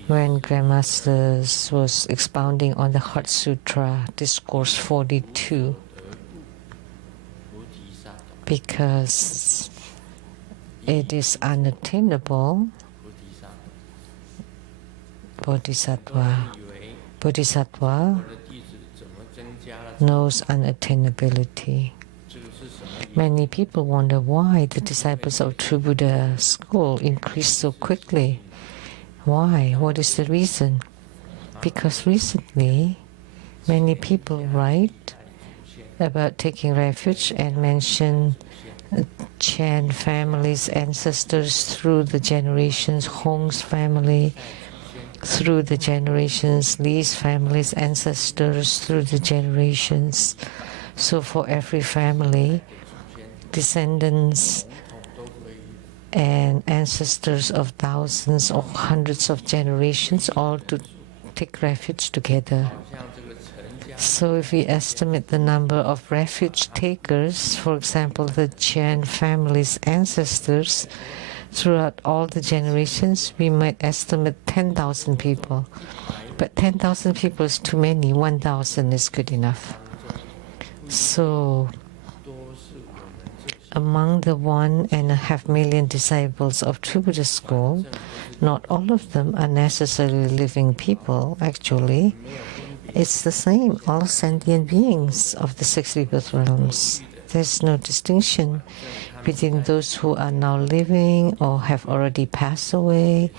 when Grandmaster was expounding on the Heart Sutra, Discourse 42, because it is unattainable. Bodhisattva knows unattainability. Many people wonder why the disciples of True Buddha school increased so quickly. Why? What is the reason? Because recently, many people write about taking refuge and mention Chen family's ancestors through the generations, Hong's family through the generations, Li's family's ancestors through the generations. So for every family, descendants and ancestors of thousands or hundreds of generations all to take refuge together. So if we estimate the number of refuge takers, for example, the Chen family's ancestors, throughout all the generations, we might estimate 10,000 people. But 10,000 people is too many, 1,000 is good enough. So among the 1.5 million disciples of True Buddha school, not all of them are necessarily living people, actually. It's the same, all sentient beings of the 6 rebirth realms. There's no distinction between those who are now living or have already passed away.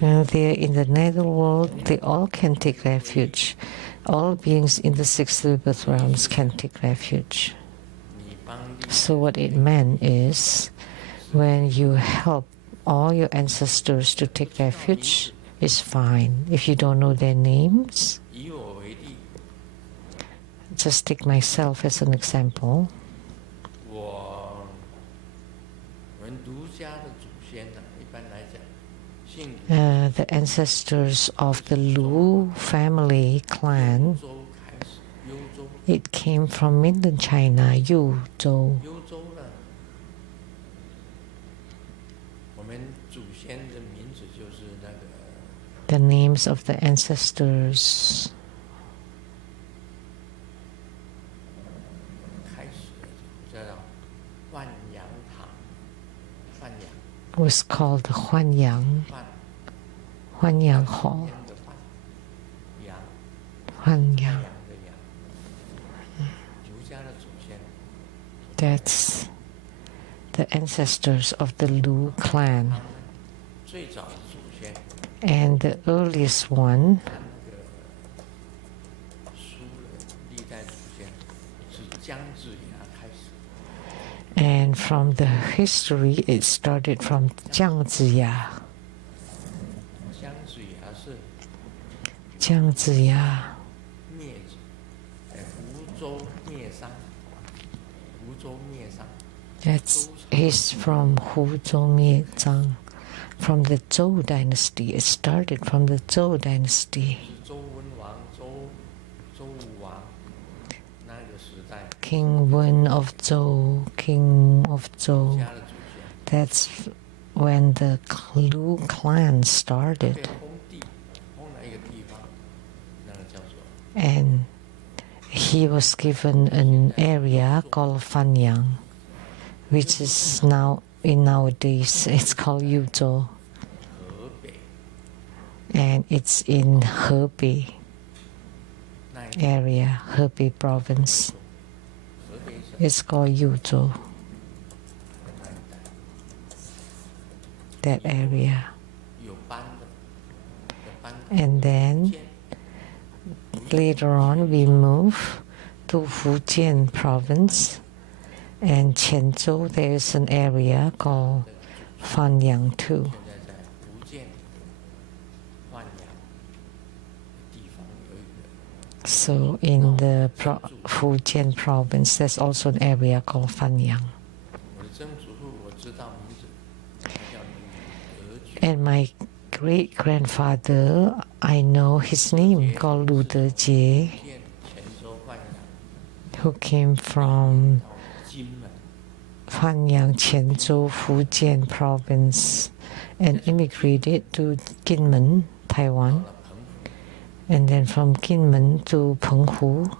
They're in the netherworld, they all can take refuge. All beings in the 6 rebirth realms can take refuge. So what it meant is, when you help all your ancestors to take refuge, it's fine. If you don't know their names, just take myself as an example. The ancestors of the Lu family clan, it came from Mainland China, U.S.A. The names of the ancestors was called the Huanyang Hall. Huanyang. That's the ancestors of the Lu clan. And the earliest one and from the history it started from Jiangziya. He's from Huzhou Miezang, from the Zhou dynasty. It started from the Zhou dynasty. King Wen of Zhou, King of Zhou. That's when the Lu clan started. And he was given an area called Fanyang, which is now nowadays it's called U.S.A. And it's in Hebei area, Hebei province. It's called U.S.A. That area. And then later on we move to Fujian province, and Qianzhou there is an area called Fanyang too. So in the Fujian province there's also an area called Fanyang. And my great-grandfather, I know his name, called Lu Dejie, who came from Fanyang, Qianzhou, Fujian province, and immigrated to Kinmen, Taiwan, and then from Kinmen to Penghu.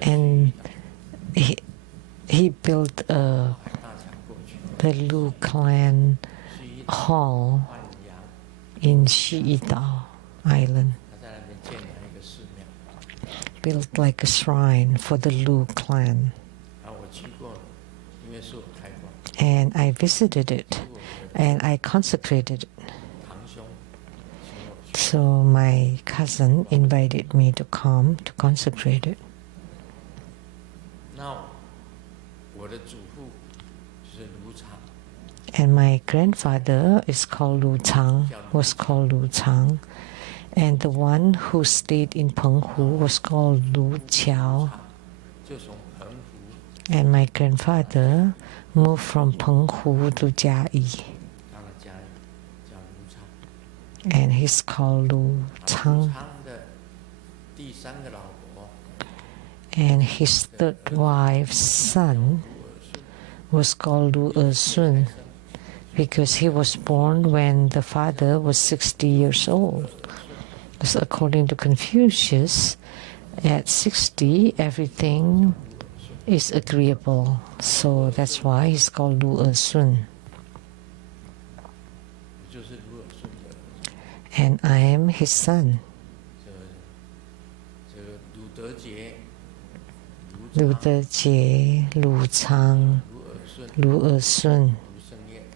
And he built a the Lu clan hall in Shiidao Island, built like a shrine for the Lu clan. And I visited it and I consecrated it. So my cousin invited me to come to consecrate it. And my grandfather is called Lu Chang, was called Lu Chang. And the one who stayed in Penghu was called Lu Qiao. And my grandfather moved from Penghu to Jiayi. And he's called Lu Chang. And his third wife's son was called Lu Sun, because he was born when the father was 60 years old. Because according to Confucius, at 60, everything is agreeable. So that's why he's called Lu Sun. And I am his son. Lu Dejie, Lu Chang, Lu Sun,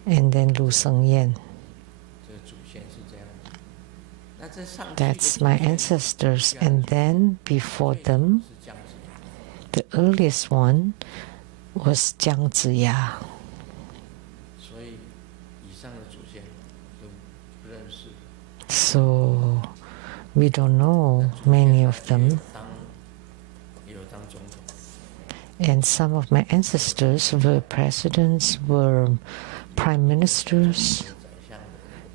and then Lu Sheng-Yen. That's my ancestors. And then before them, the earliest one was Jiang Ziya. So we don't know many of them. And some of my ancestors were presidents, were prime ministers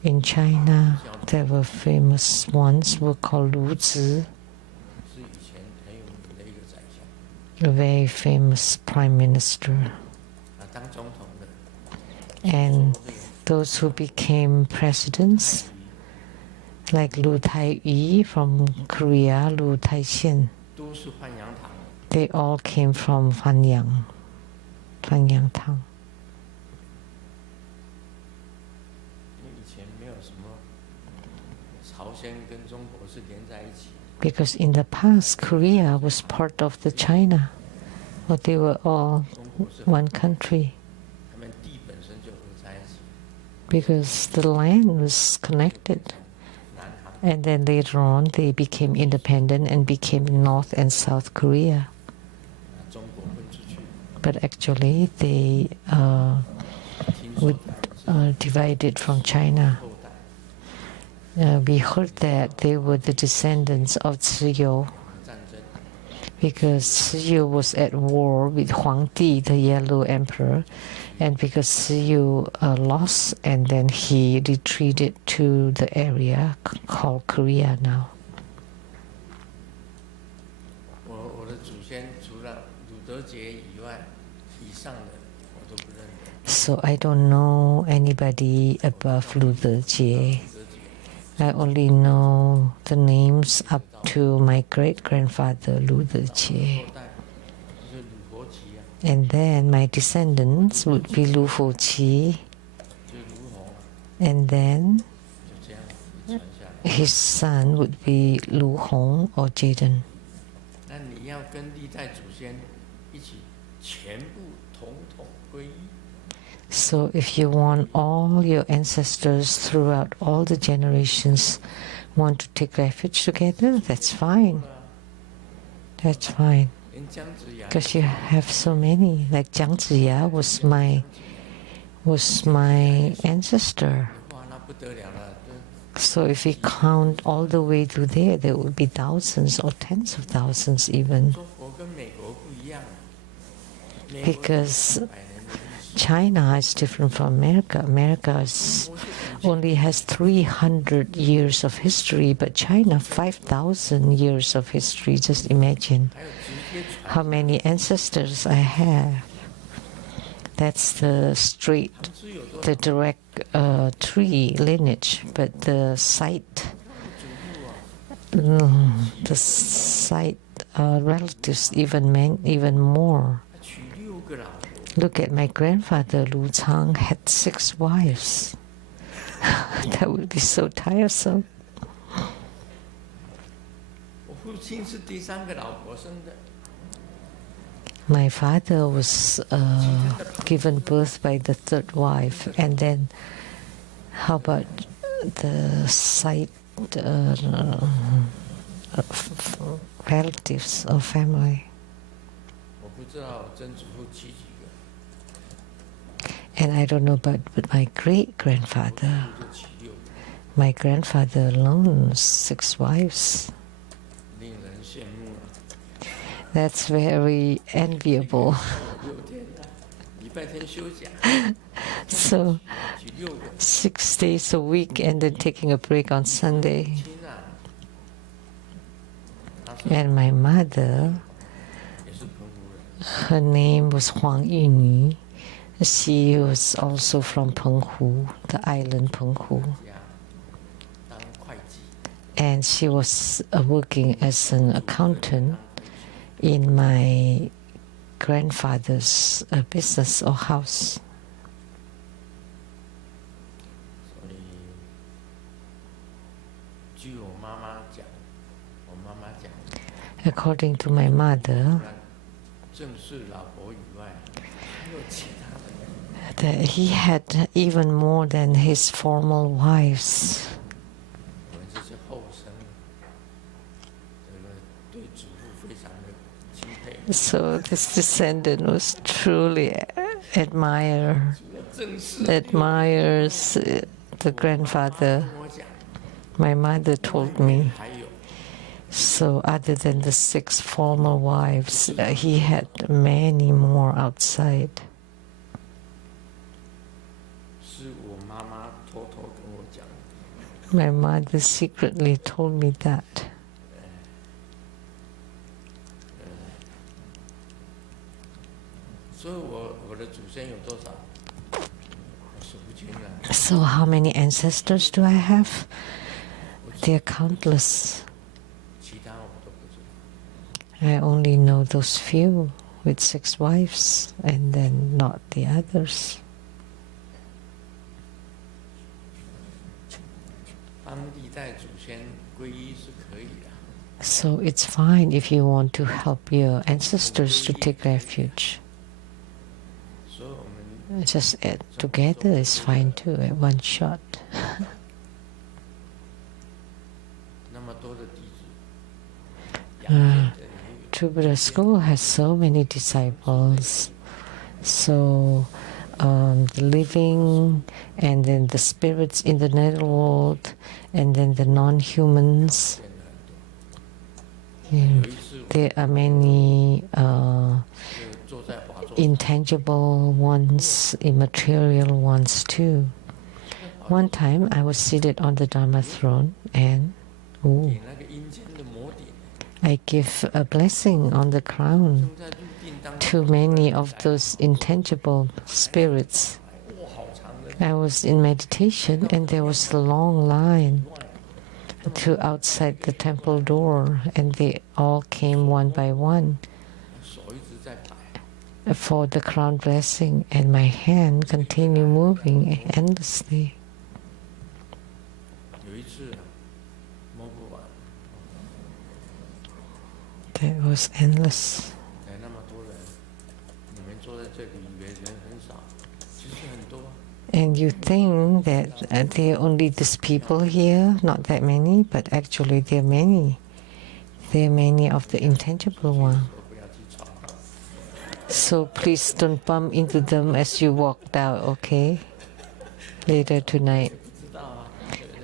in China. There were famous ones who were called Lu Zi, a very famous prime minister. And those who became presidents, like Lu Tai-yi from Korea, Lu Tai-shen, they all came from Fanyang Tang. Because in the past, Korea was part of the China, but they were all one country. Because the land was connected. And then later on, they became independent and became North and South Korea. But actually, they would divide it from China. We heard that they were the descendants of Ciyu, because Ciyu was at war with Huangdi, the Yellow Emperor, and because Ciyu lost, and then he retreated to the area called Korea now. So I don't know anybody above Lu Dejie. I only know the names up to my great-grandfather Lu Dejie. And then my descendants would be Lu Fuqi. And then his son would be Lu Hong or Jaden. So if you want all your ancestors throughout all the generations want to take refuge together, that's fine. That's fine. Because you have so many. Like Jiang Ziya was my ancestor. So if we count all the way to there would be thousands or tens of thousands even. Because China is different from America. America only has 300 years of history, but China 5,000 years of history. Just imagine how many ancestors I have. That's the direct tree lineage, but the site relatives even more. Look at my grandfather Lu Chang had 6 wives. That would be so tiresome. My father was given birth by the 3rd wife, and then how about the side relatives or family? And I don't know about my great-grandfather. My grandfather alone, 6 wives. That's very enviable. So 6 days a week and then taking a break on Sunday. And my mother, her name was Huang Yunyi. She was also from Penghu, the island Penghu. And she was working as an accountant in my grandfather's business or house. According to my mother, that he had even more than his formal wives. So this descendant was truly admires the grandfather. My mother told me. So other than the 6 former wives, he had many more outside. My mother secretly told me that. So how many ancestors do I have? They are countless. I only know those few with 6 wives, and then not the others. So it's fine if you want to help your ancestors to take refuge. Just add together is fine too, at one shot. True Buddha School has so many disciples. So the living, and then the spirits in the netherworld, and then the non-humans. There are many intangible ones, immaterial ones too. One time I was seated on the Dharma throne and I give a blessing on the crown to many of those intangible spirits. I was in meditation and there was a long line to outside the temple door, and they all came one by one for the crown blessing, and my hand continued moving endlessly. That was endless. And you think that there are only these people here, not that many, but actually there are many. There are many of the intangible ones. So please don't bump into them as you walked out, okay? Later tonight.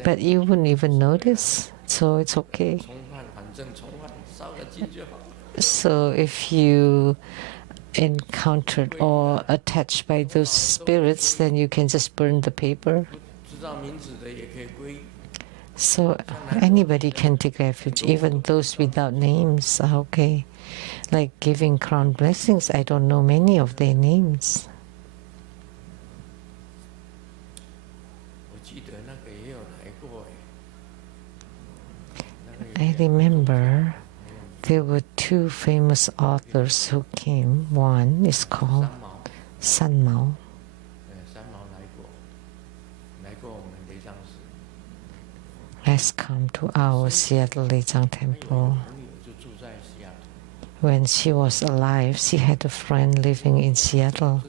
But you wouldn't even notice, so it's okay. So if you encountered or attached by those spirits, then you can just burn the paper. So anybody can take refuge, even those without names are okay. Like giving crown blessings, I don't know many of their names. I remember there were 2 famous authors who came. One is called San Mao. 三毛来过我们雷藏寺。 has come to our Seattle Lechang Temple. When she was alive, she had a friend living in Seattle.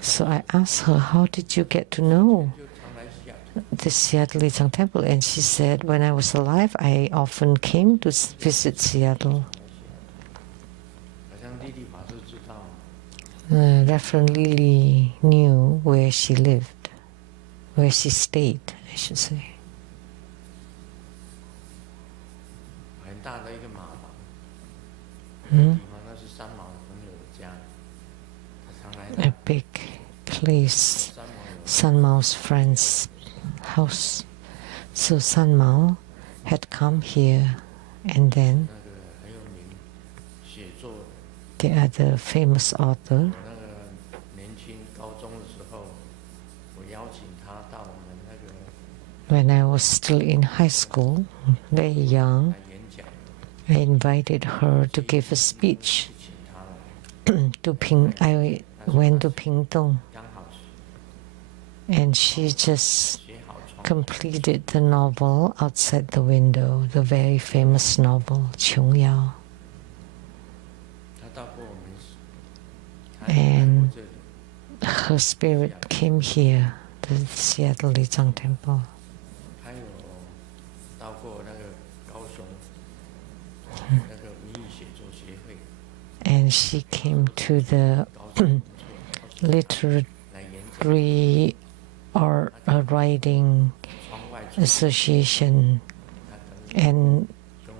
So I asked her, how did you get to know the Seattle Lechang Temple? And she said, when I was alive, I often came to visit Seattle. Reverend Lily knew where she lived, where she stayed, I should say. A big place, San Mao's friend's house. So San Mao had come here, and then the other famous author, when I was still in high school, very young, I invited her to give a speech. I went to Pingtung, and she just completed the novel outside the window, the very famous novel, Chung Yao. And her spirit came here, to the Seattle Lechang Temple. And she came to the literary or writing association, and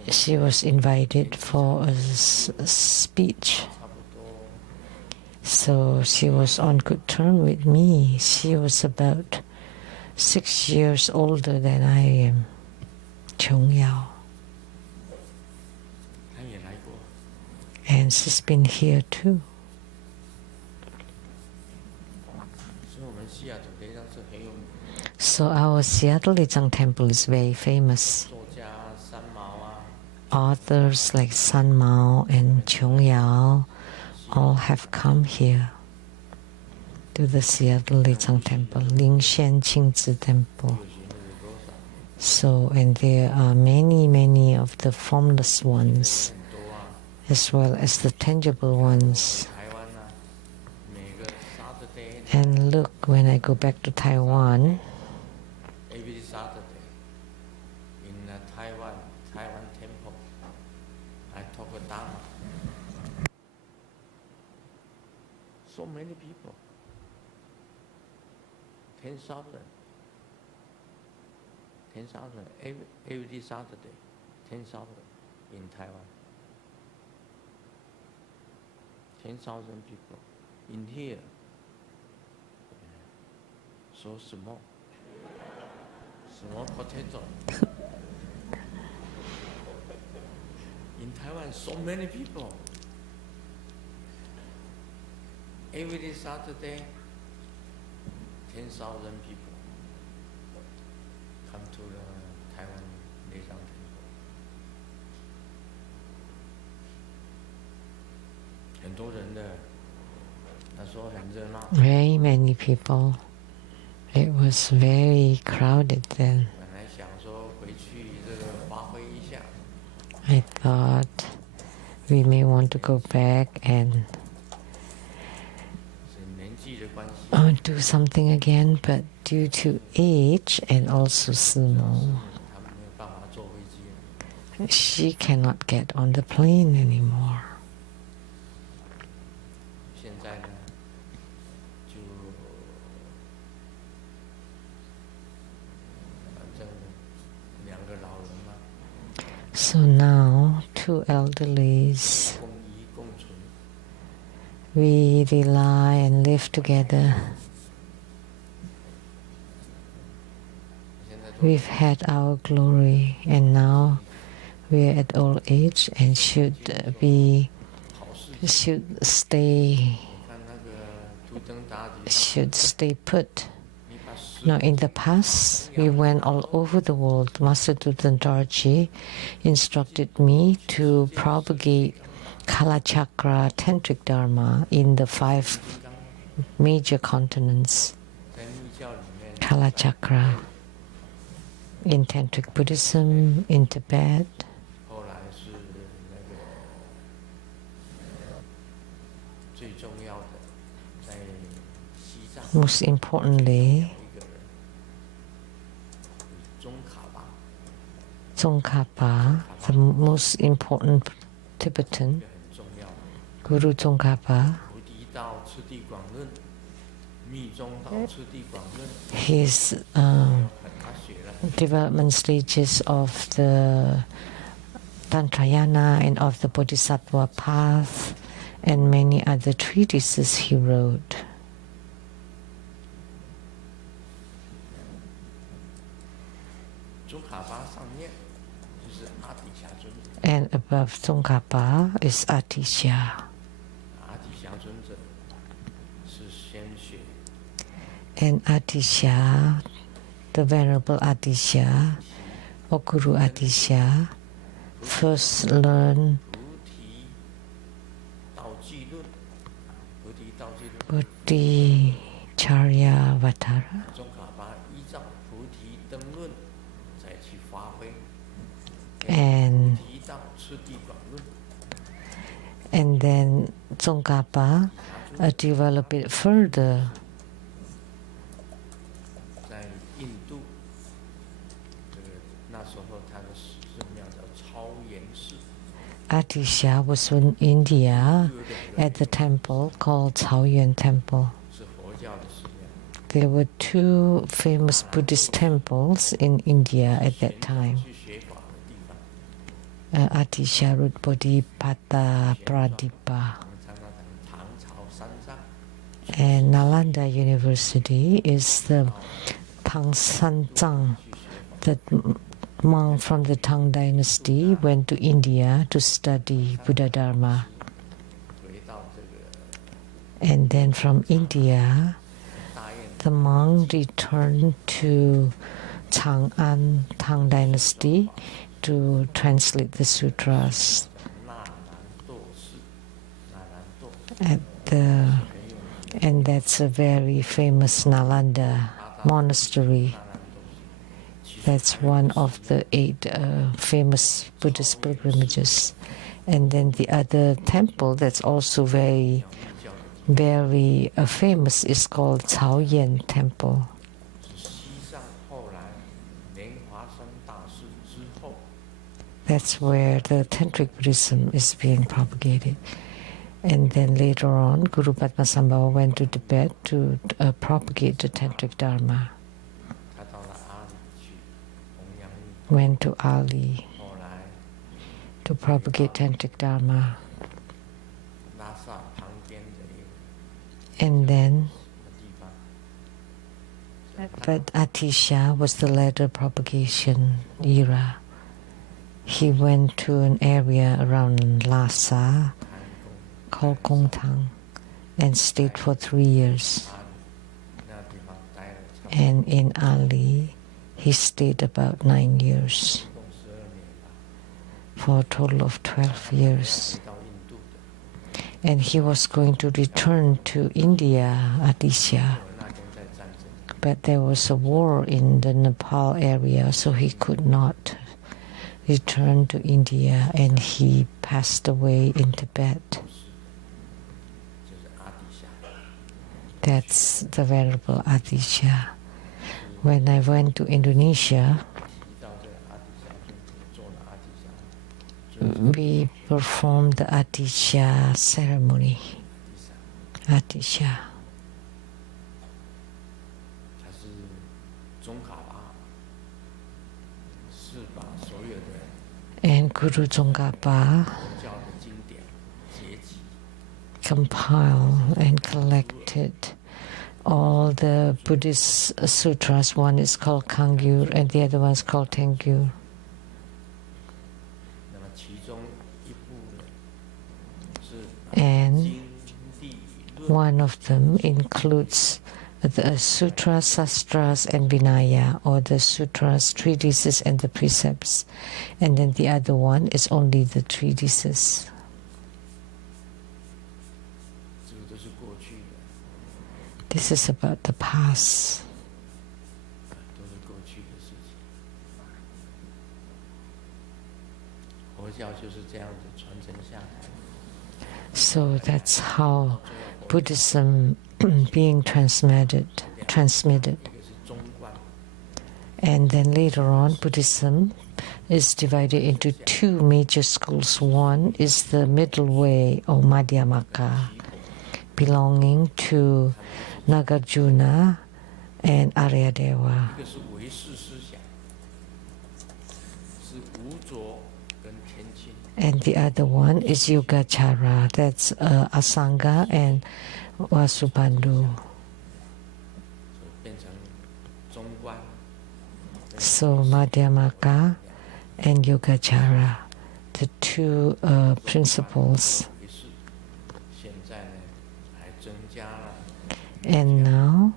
she was invited for a speech. So she was on good terms with me. She was about 6 years older than I am. Chung Yao. And she's been here too. So our Seattle Lechang Temple is very famous. Authors like San Mao and Chung Yao all have come here to the Seattle Lechang Temple, Ling Sheng Ching Temple. So, and there are many of the formless ones, as well as the tangible ones. And look, when I go back to Taiwan, every Saturday in Taiwan temple, I talk with Dharma. So many people, 10,000 every Saturday, 10,000 in Taiwan. 10,000 people in here. So small potato. In Taiwan, so many people. Every Saturday, 10,000 people come to the Taiwan Lechang Temple. 很多人的，那时候很热闹。 Very many people. It was very crowded then. I thought we may want to go back and do something again, but due to age and also Simo, she cannot get on the plane anymore. So now, two elderlies, we rely and live together. We've had our glory, and now we're at old age and should stay put. Now, in the past, we went all over the world. Master Dutan Darji instructed me to propagate Kalachakra Tantric Dharma in the 5 major continents. Kalachakra in Tantric Buddhism, in Tibet. Most importantly, Tsongkhapa, the most important Tibetan, Guru Tsongkhapa. His development stages of the Tantrayana and of the Bodhisattva path and many other treatises he wrote. And above Tsongkhapa is Atisha. And Atisha, the Venerable Atisha, or Guru Atisha, first learned Bodhicharya Vatara. And then Tsongkhapa developed it further. Atisha was in India at the temple called Chao-Yuan Temple. There were 2 famous Buddhist temples in India at that time. Atisha wrote Bodhipata Pradipa. And Nalanda University is the Tang San Zhang, the monk from the Tang dynasty went to India to study Buddhadharma. And then from India, the monk returned to Chang'an Tang dynasty to translate the sutras. And that's a very famous Nalanda monastery. That's one of the 8 famous Buddhist pilgrimages. And then the other temple that's also very, very famous is called Chao-Yen Temple. That's where the Tantric Buddhism is being propagated. And then later on, Guru Padmasambhava went to Tibet to propagate the Tantric Dharma. Went to Ali to propagate Tantric Dharma. And then, but Atisha was the latter propagation era. He went to an area around Lhasa called Gongtang and stayed for 3 years. And in Ali, he stayed about 9 years, for a total of 12 years. And he was going to return to India, Atisha, but there was a war in the Nepal area, so he could not return to India, and he passed away in Tibet. That's the Venerable Atisha. When I went to Indonesia, we performed the Atisha ceremony. Atisha. And Guru Tsongkhapa compiled and collected all the Buddhist sutras. One is called Kangyur and the other one is called Tengyur. And one of them includes the sutras, sastras, and vinaya, or the sutras, treatises, and the precepts. And then the other one is only the treatises. This is about the past. 都是过去的事情。佛教就是这样子传承下来。 So that's how Buddhism being transmitted. And then later on, Buddhism is divided into two major schools. One is the middle way, or Madhyamaka, belonging to Nagarjuna and Aryadeva. And the other one is Yogacara, that's Asanga and Vasubandhu. So Madhyamaka and Yogacara, the two principles. And now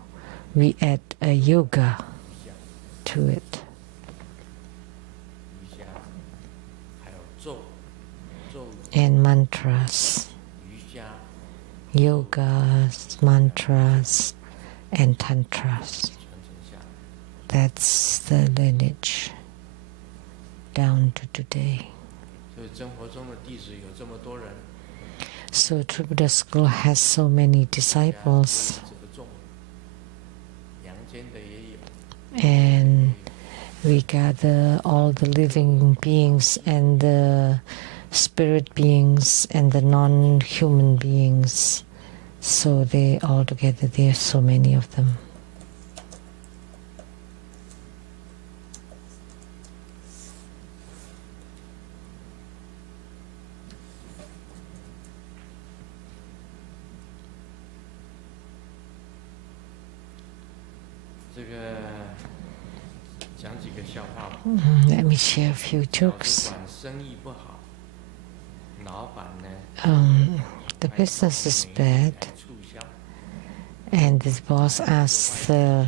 we add a yoga to it. And mantras, yogas, mantras, and tantras. That's the lineage down to today. So True Buddha School has so many disciples, and we gather all the living beings and the spirit beings and the non-human beings. So they all together, there are so many of them. Let me share a few jokes. The business is bad, and the boss asks a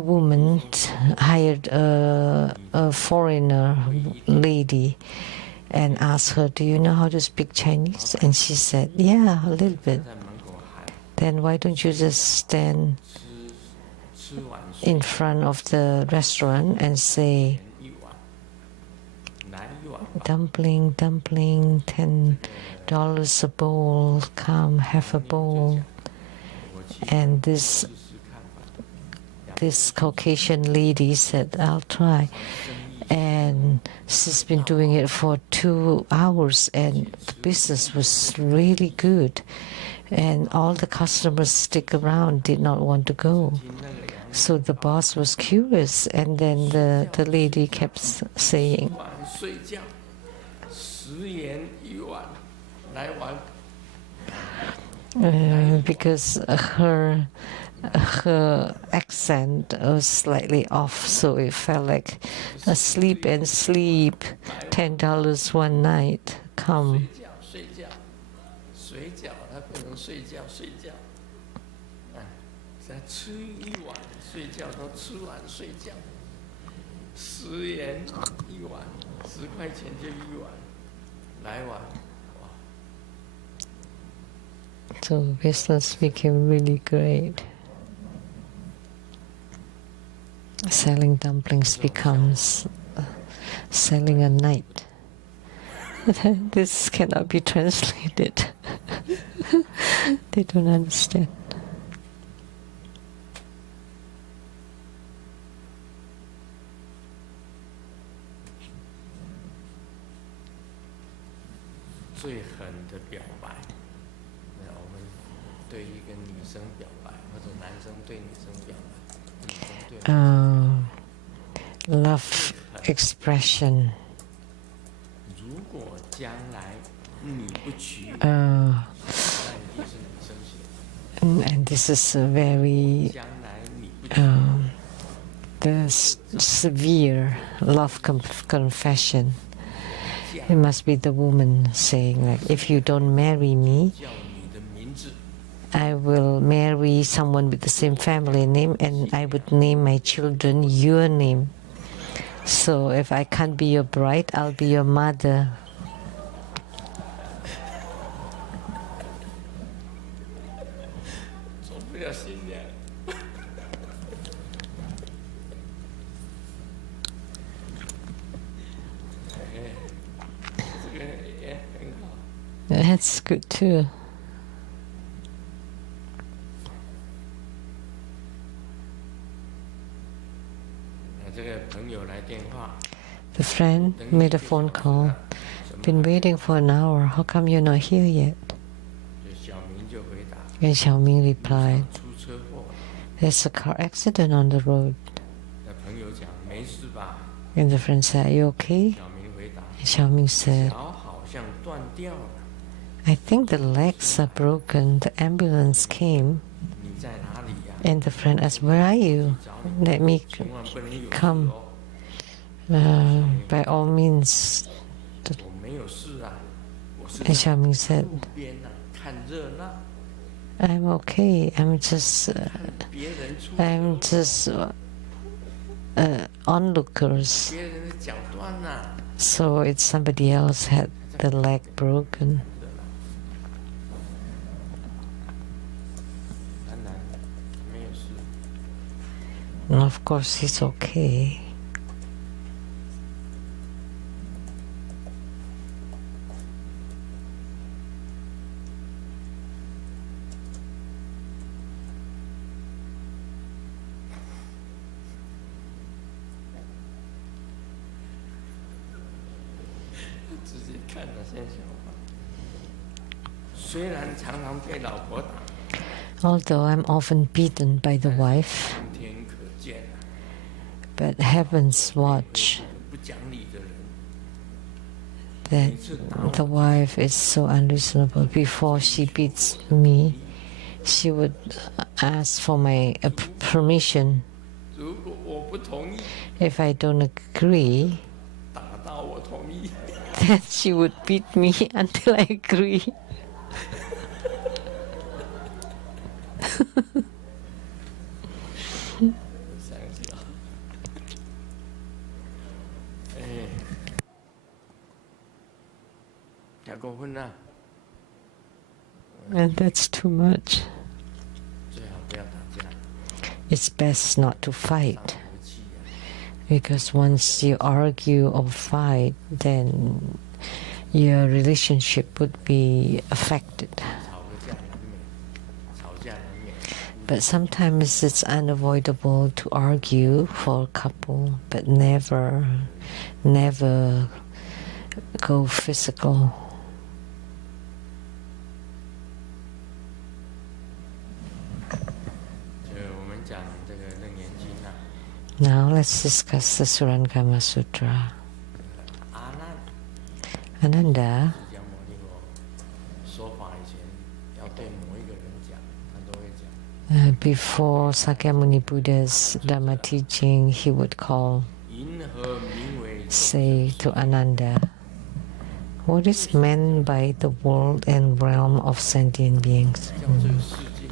woman hired a foreigner lady and asked her, "Do you know how to speak Chinese?" And she said, "Yeah, a little bit." Then why don't you just stand in front of the restaurant and say, "Dumpling, dumpling, $10 a bowl, come have a bowl." And this Caucasian lady said, "I'll try." And she's been doing it for 2 hours, and the business was really good. And all the customers stick around, did not want to go. So the boss was curious, and then the lady kept saying, because her accent was slightly off, so it felt like asleep and sleep, $10 one night, come. So business became really great. Selling dumplings becomes selling a night. This cannot be translated. They don't understand. Love expression. And this is a very the severe love confession. It must be the woman saying, like, "If you don't marry me, I will marry someone with the same family name, and I would name my children your name. So if I can't be your bride, I'll be your mother." That's good too. 这个朋友来电话， The friend made a phone call. Been waiting for an hour. How come you're not here yet? 小明就回答， And Xiaoming replied, 出车祸。 there's a car accident on the road. 那朋友讲没事吧？ And the friend said, are you okay? 小明回答， And Xiaoming said, 脚好像断掉了。 I think the legs are broken. The ambulance came. 你在哪里呀？ And the friend asked, where are you? Let me 千万不能有事 come. 哦。 By all means. 我没有事啊，我是 And 在 Xiaoming said, 路边啊看热闹， I'm okay. I'm just 别人出 I'm just onlookers. 别人的脚断了。 So it's somebody else had the leg broken. 当然没有事。 And of course he's okay. 自己看了先想法。虽然常常被老婆打， Although I'm often beaten by the wife, 苍天可见啊， but heavens watch 不讲理的人， that the wife is so unreasonable. Before she beats me, she would ask for my permission. 如果我不同意， If I don't agree, 打到我同意。 then she would beat me until I agree. 想想，哎，太过分了， And that's too much. 最好不要打架， It's best not to 伤 fight. 和气啊。 Because once you argue or fight, then your relationship would be affected. 吵个架难免，吵架难免。 But sometimes it's unavoidable to argue for a couple, but never go physical. 我们讲这个《楞严经》啊， Now let's discuss the Shurangama Sutra. 阿难 Ananda, 释迦牟尼佛说法以前，要对某一个人讲，他都会讲。 before Sakyamuni Buddha's Dharma teaching, he would say to Ananda, what is meant by the world and realm of sentient beings? 叫这个世界，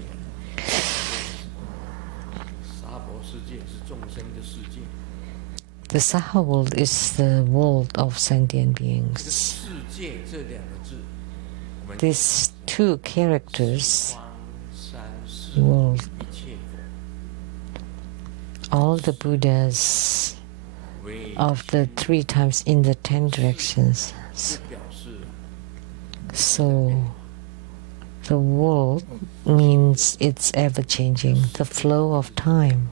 娑婆世界是众生的世界。 The Saha world is the world of sentient 这个 beings. 世界这两个字，我们 These two characters, 方三世 world, 一切佛， all the Buddhas 为 of the 3 times in the 10 directions. 表示 So the world means it's ever changing, the flow of time,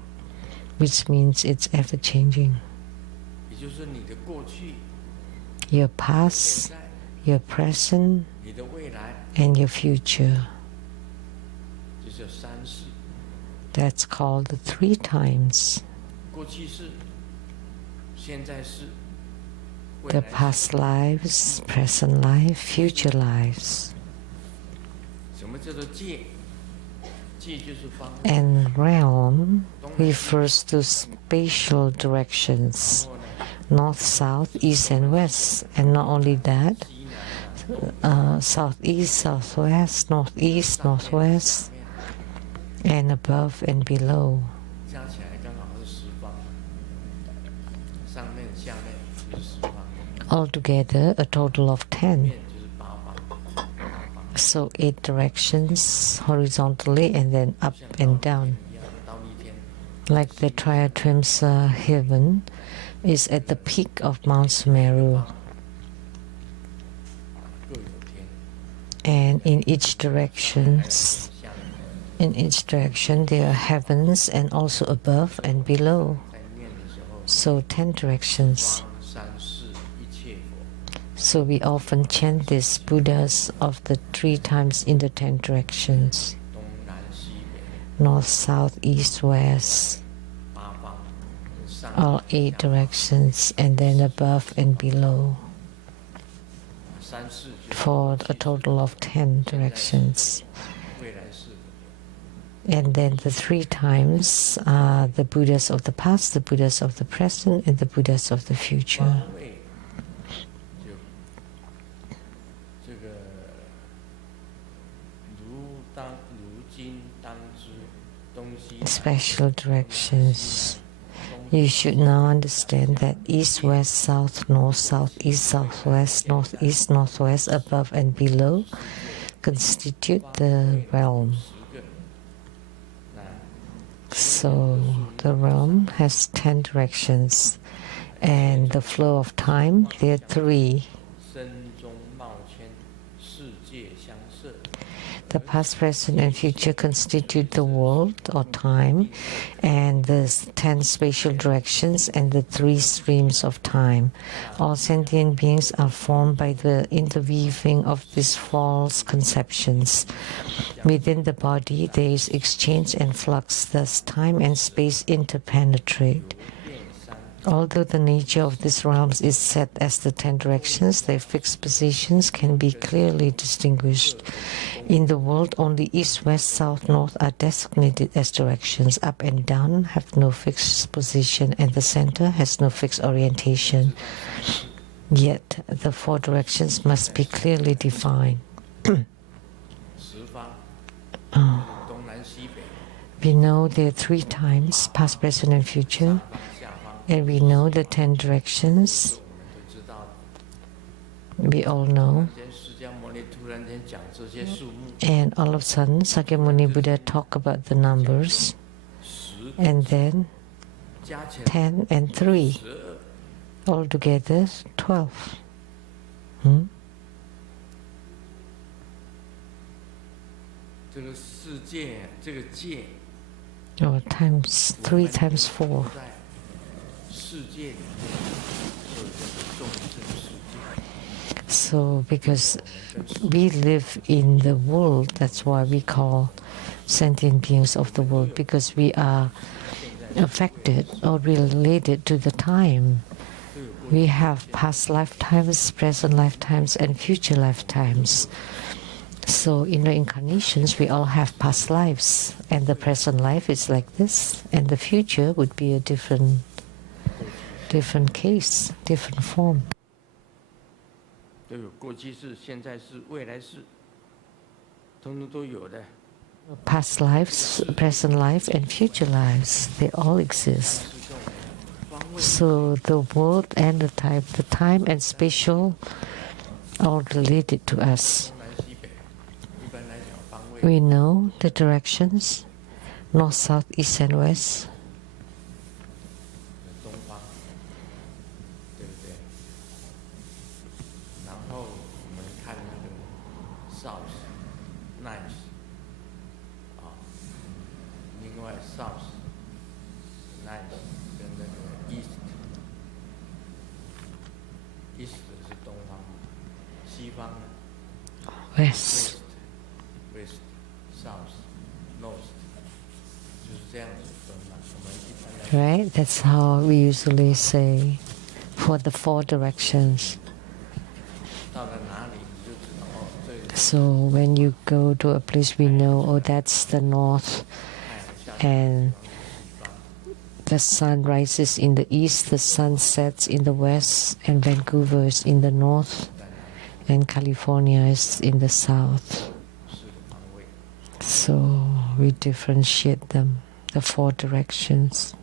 which means it's ever changing. 也就是你的过去、 Your 现 past, 在、 your present, 你的未来， and your future. 就是有三世。 That's called the 3 times. 过去式、现在式、未 The 来式。 past lives, present life, future lives. 什么叫做界？界就是方。 And realm refers to spatial directions, 然后呢， north, south, east, and west. And not only that, 西南、 southeast, southwest, northeast, northwest, 上面 and above and below. 加起来刚好是十方。上面、下面就是十方， Altogether, a total of 10. 面就是八方。八方 So 8 directions horizontally and then up and down. 一样的倒立天， Like the Triatremsa heaven is at the peak of Mount Sumeru, 各有天。And in each direction, there are heavens and also above and below. So 10 directions. So we often chant this Buddhas of the 3 times in the 10 directions. North, south, east, west. All 8 directions, and then above and below. For a total of 10 directions. And then the 3 times are the Buddhas of the past, the Buddhas of the present, and the Buddhas of the future. Special directions. You should now understand that east, west, south, north, southeast, southwest, northeast, northwest, above and below constitute the realm. So the realm has 10 directions, and the flow of time, there are 3. The past, present, and future constitute the world or time, and the 10 spatial directions and the 3 streams of time. All sentient beings are formed by the interweaving of these false conceptions. Within the body, there is exchange and flux, thus time and space interpenetrate. Although the nature of these realms is set as the 10 directions, their fixed positions can be clearly distinguished. In the world, only east, west, south, north are designated as directions. Up and down have no fixed position, and the center has no fixed orientation. Yet, the 4 directions must be clearly defined. We know there are 3 times, past, present, and future. And we know the 10 directions. We all know. And all of a sudden, Sakyamuni Buddha talked about the numbers. And then 10 and 3. Altogether 12. Oh, times 3 times 4. So, because we live in the world, that's why we call sentient beings of the world, because we are affected or related to the time. We have past lifetimes, present lifetimes, and future lifetimes. So in the incarnations, we all have past lives, and the present life is like this, and the future would be a different case, different form. Past lives, present life, and future lives, they all exist. So the world and the time and spatial, all related to us. We know the directions, north, south, east, and west. West, south, north. Right? That's how we usually say for the 4 directions. So when you go to a place, we know, oh, that's the north, and the sun rises in the east, the sun sets in the west, and Vancouver is in the north, and California is in the south. So we differentiate them, the 4 directions.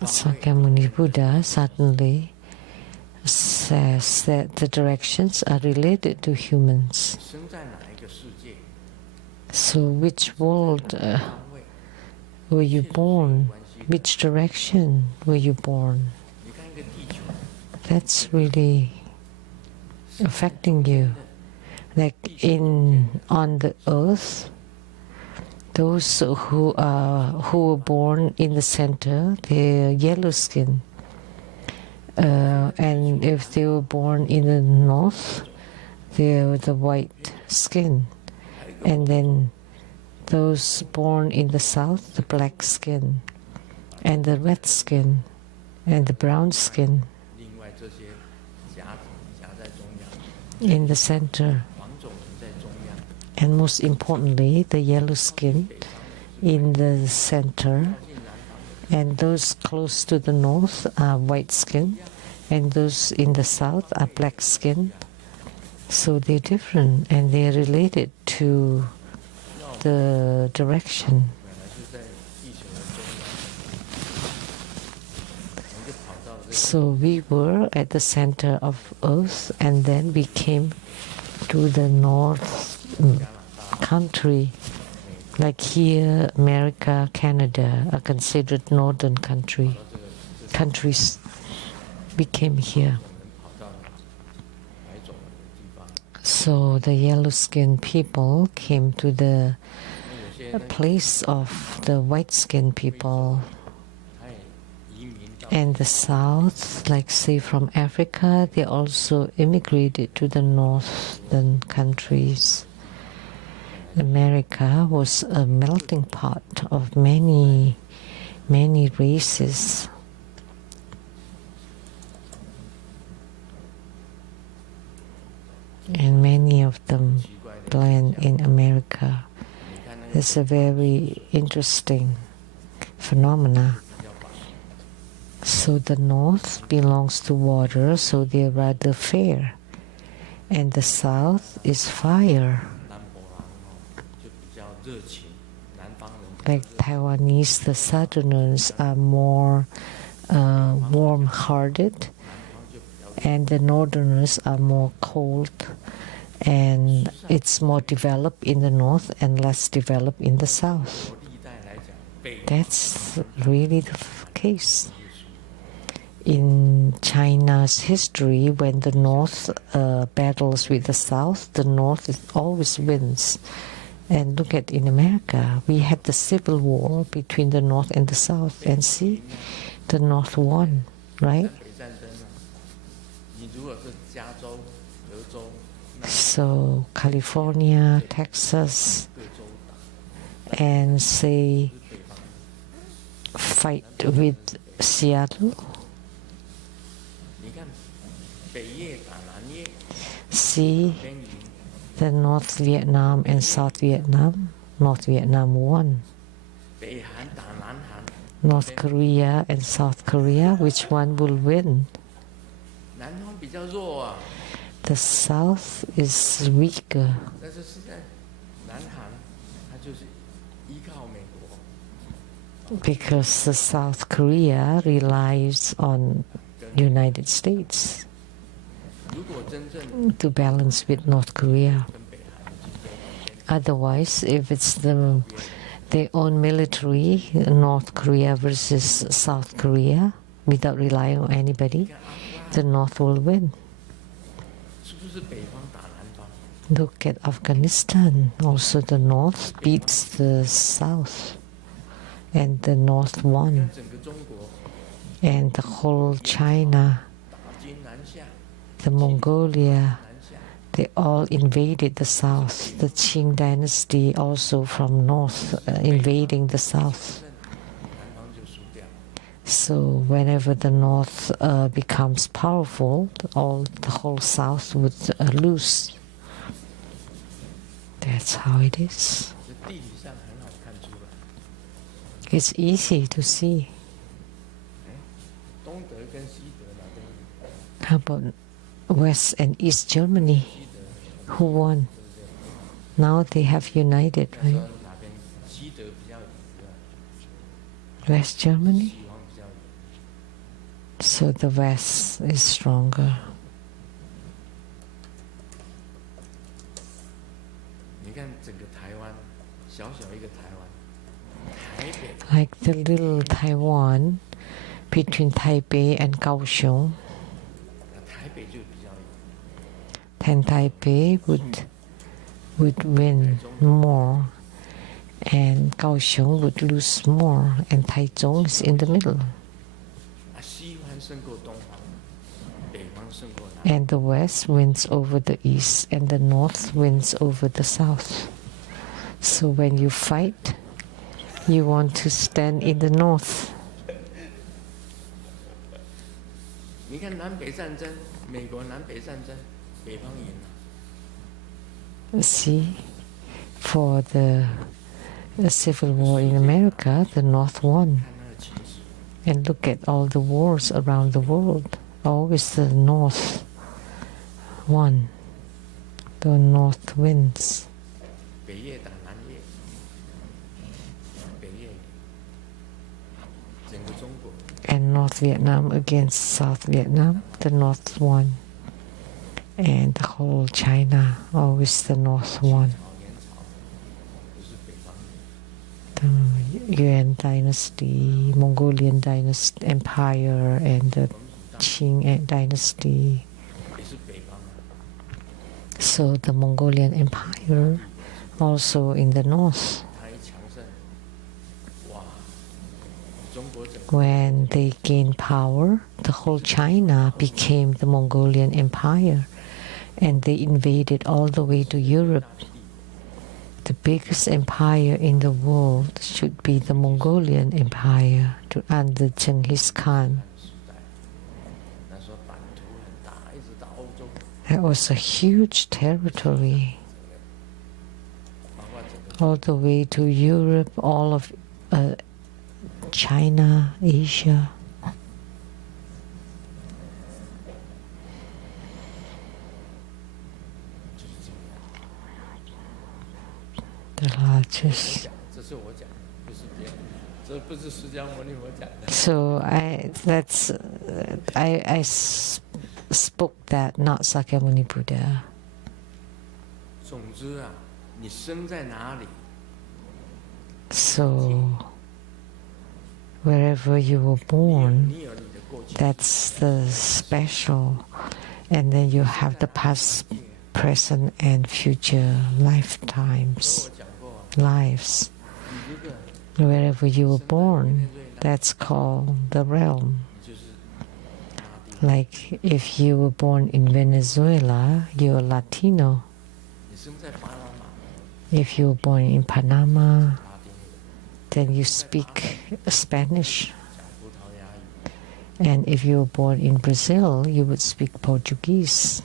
Sakyamuni Buddha suddenly says that the directions are related to humans. So which world were you born? Which direction were you born? that's really affecting you. Like on the earth, those who were born in the center, they're yellow skin. And if they were born in the north, they're the white skin. And then those born in the south, the black skin, and the red skin, and the brown skin. In the center. And most importantly, the yellow skin in the center. And those close to the north are white skin, and those in the south are black skin. So they're different, and they're related to the direction. So we were at the center of Earth, and then we came to the north country. Like here, America, Canada are considered northern countries. We came here. So the yellow-skinned people came to the place of the white-skinned people. And the south, like say from Africa, they also immigrated to the northern countries. America was a melting pot of many races. And many of them blend in America. It's a very interesting phenomena. So the north belongs to water, so they're rather fair. And the south is fire. Like Taiwanese, the southerners are more warm-hearted, and the northerners are more cold, and it's more developed in the north and less developed in the south. That's really the case. In China's history, when the north battles with the south, the north always wins. And look at in America, we had the civil war between the north and the south, and see, the north won, right? So California, Texas, and say fight with Seattle. See the North Vietnam and South Vietnam. North Vietnam won. North Korea and South Korea, which one will win? The South is weaker. Because the South Korea relies on United States to balance with North Korea. Otherwise, if it's their own military, North Korea versus South Korea, without relying on anybody, the North will win. Look at Afghanistan. Also the North beats the South, and the North won. And the whole China, the Mongolia, they all invaded the south. The Qing dynasty also from north invading the south. So whenever the north becomes powerful, the whole south would lose. That's how it is. It's easy to see. How about West and East Germany? Who won? Now they have united, right? West Germany? So the West is stronger. Like the little Taiwan between Taipei and Kaohsiung, then Taipei would win more, and Kaohsiung would lose more, and Taichung is in the middle. And the West wins over the East, and the North wins over the South. So when you fight, you want to stand in the North. See, for the Civil War in America, the North won. And look at all the wars around the world. Always the North won. The North wins. And North Vietnam against South Vietnam, the North won. And the whole China, always the North won. The Yuan dynasty, Mongolian dynasty, empire, and the Qing dynasty. So the Mongolian empire also in the north. When they gained power, the whole China became the Mongolian empire, and they invaded all the way to Europe. The biggest empire in the world should be the Mongolian empire under Genghis Khan. That was a huge territory, all the way to Europe, all of China, Asia. The largest. So I spoke that, not Sakyamuni Buddha. So wherever you were born, that's the special, and then you have the past, present, and future lives. Wherever you were born, that's called the realm. Like if you were born in Venezuela, you're Latino. If you were born in Panama, then you speak Spanish. And if you were born in Brazil, you would speak Portuguese.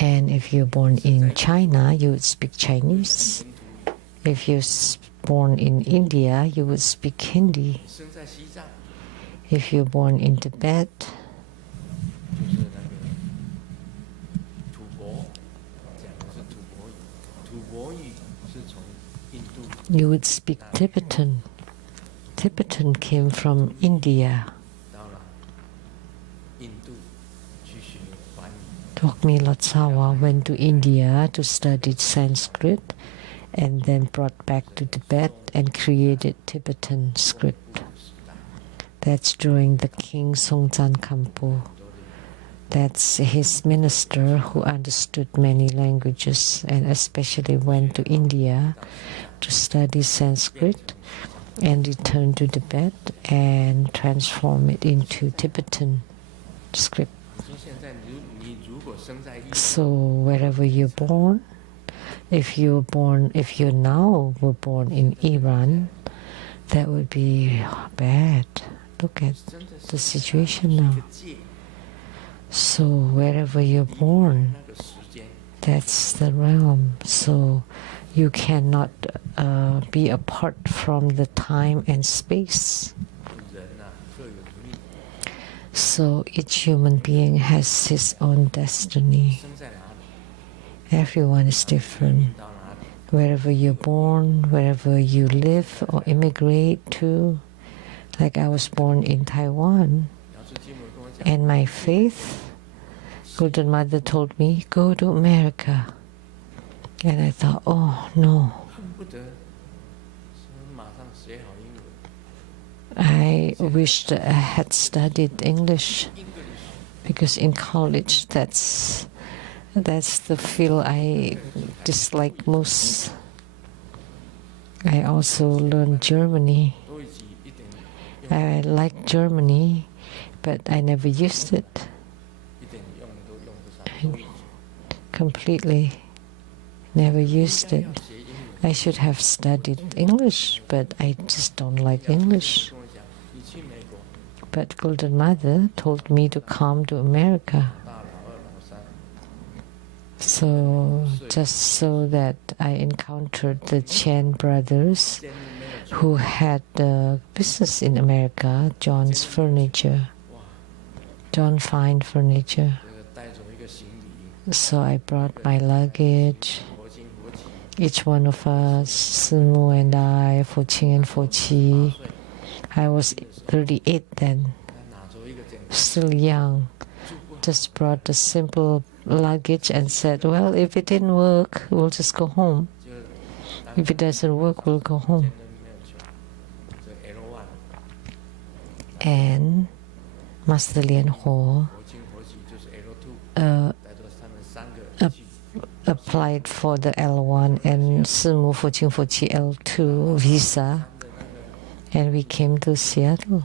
And if you're born in China, you would speak Chinese. If you're born in India, you would speak Hindi. If you're born in Tibet, you would speak Tibetan. Tibetan came from India. Dokmi Lotsawa went to India to study Sanskrit and then brought back to Tibet and created Tibetan script. That's during the King Songtsan Kampo. That's his minister who understood many languages and especially went to India to study Sanskrit and returned to Tibet and transform it into Tibetan script. So wherever you're born, if you now were born in Iran, that would be bad. Look at the situation now. So wherever you're born, that's the realm. So you cannot be apart from the time and space. So each human being has his own destiny. Everyone is different. Wherever you're born, wherever you live or immigrate to, like I was born in Taiwan, and my faith, Golden Mother told me, go to America. And I thought, oh no. I wished I had studied English because in college that's the field I dislike most. I also learned Germany. I like Germany, but I never used it. I completely never used it. I should have studied English, but I just don't like English. But Golden Mother told me to come to America. So just so that I encountered the Chen brothers who had the business in America, John's Furniture, John Fine Furniture. So I brought my luggage, each one of us, Simu and I, for Ching and for Qi. I was 38 then, still young. Just brought the simple luggage and said, well, if it didn't work, we'll just go home. If it doesn't work, we'll go home. And Master Lian Ho applied for the L1 and Simu for Qing for Qi L2 visa, and we came to Seattle.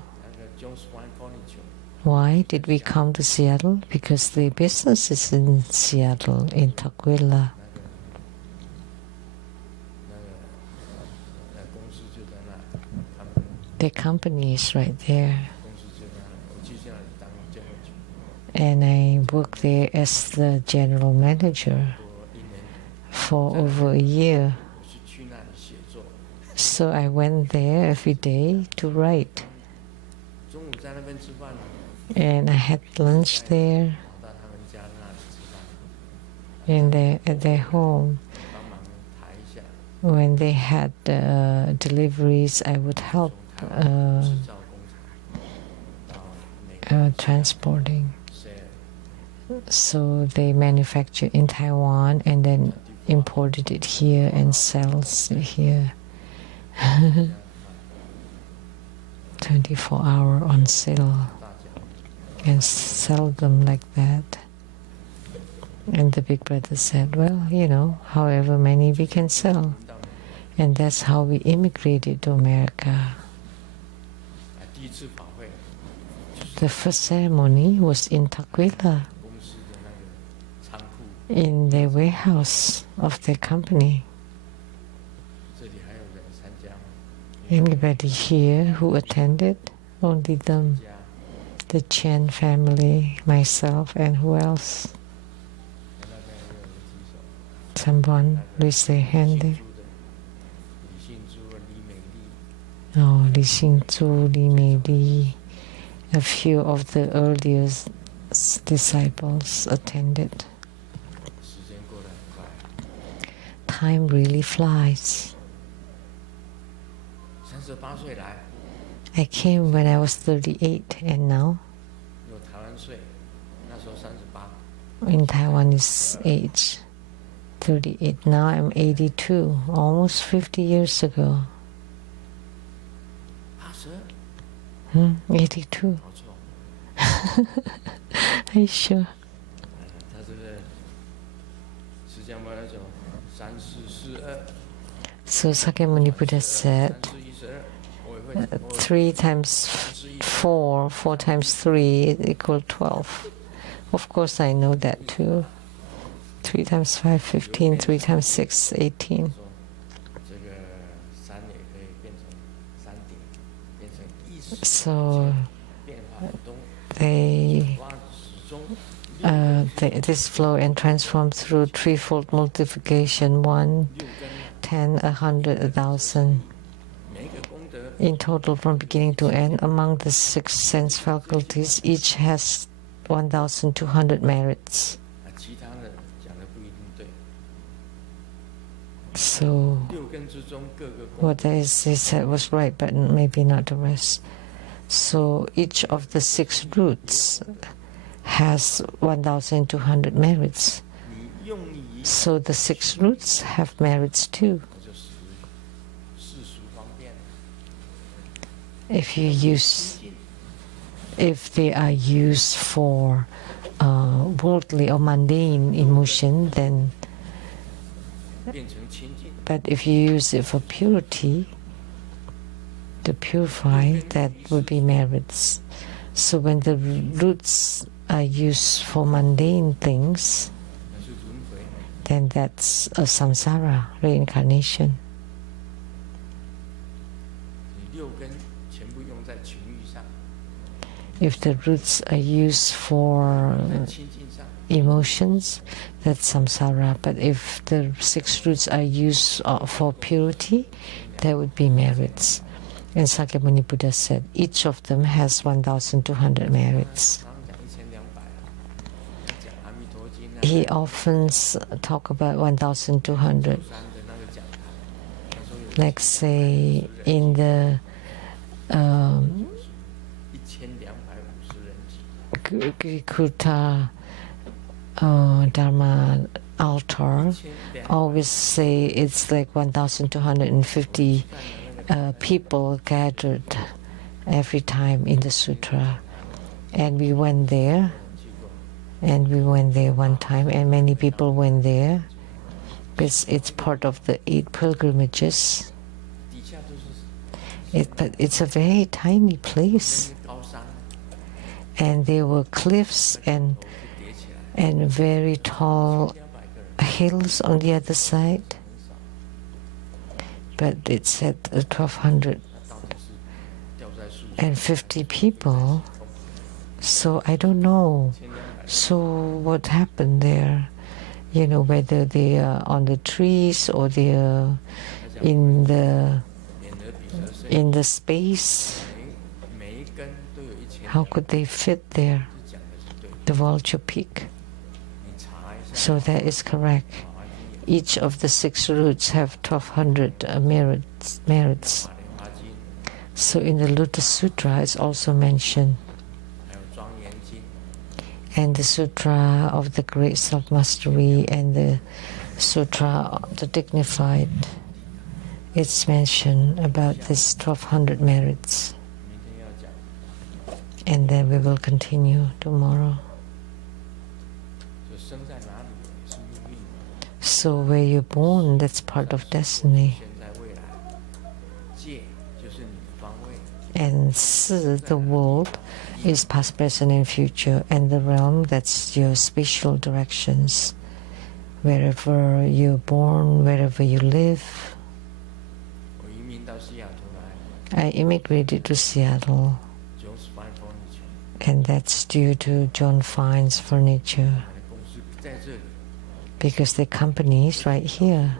Why did we come to Seattle? Because the business is in Seattle, in Tukwila. The company is right there. And I worked there as the general manager for over a year. So I went there every day to write. And I had lunch there, and at their home. When they had deliveries, I would help transporting. So they manufacture in Taiwan and then imported it here and sells it here. 24-hour on sale, and sell them like that. And the big brother said, well, you know, however many we can sell. And that's how we immigrated to America. The first ceremony was in Tukwila, in the warehouse of their company. Anybody here who attended? Only them. The Chen family, myself, and who else? Someone raise their hand there. Oh, Li Xingzhu, Li Meili, a few of the earliest disciples attended. Time really flies. I came when I was 38, and now in Taiwanese age, 38. Now I'm 82, almost 50 years ago. 82. Are you sure? So Sakyamuni Buddha said, 3 times 4, 4 times 3 equals 12. Of course I know that too. 3 times 5, 15, 3 times 6, 18. So this flow and transform through threefold multiplication, 1, 10, 100, 1,000. In total, from beginning to end, among the 6 sense faculties, each has 1,200 merits. So what they said was right, but maybe not the rest. So each of the 6 roots has 1,200 merits. So the 6 roots have merits too. If they are used for worldly or mundane emotion, then. But if you use it for purity, to purify, that would be merits. So when the roots are used for mundane things, then that's a samsara, reincarnation. If the roots are used for emotions, that's samsara. But if the 6 roots are used for purity, that would be merits. And Sakyamuni Buddha said each of them has 1,200 merits. He often talk about 1,200. Like say in the Kuta Dharma altar, always say it's like 1,250 people gathered every time in the sutra. And we went there, one time, and many people went there because it's part of the 8 pilgrimages. But it's a very tiny place, and there were cliffs and very tall hills on the other side. But it said 1,250 people. So I don't know. So what happened there? You know, whether they are on the trees or they are in the space. How could they fit there? The vulture peak. So that is correct. Each of the 6 roots have 1,200 merits. So in the Lotus Sutra, it's also mentioned. And the Sutra of the Great Self-Mastery and the Sutra of the Dignified, it's mentioned about this 1,200 merits. And then we will continue tomorrow. So where you're born, that's part of destiny. And Si, the world, is past, present, and future. And the realm, that's your spatial directions. Wherever you're born, wherever you live. I immigrated to Seattle. And that's due to John Fine's furniture. Because the company is right here.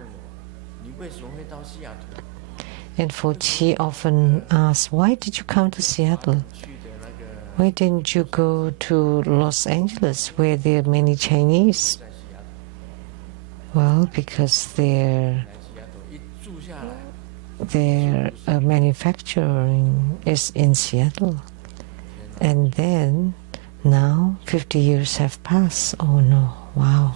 And Fochi often asks, why did you come to Seattle? Why didn't you go to Los Angeles, where there are many Chinese? Well, because their manufacturing is in Seattle. And then, now, 50 years have passed. Oh no, wow.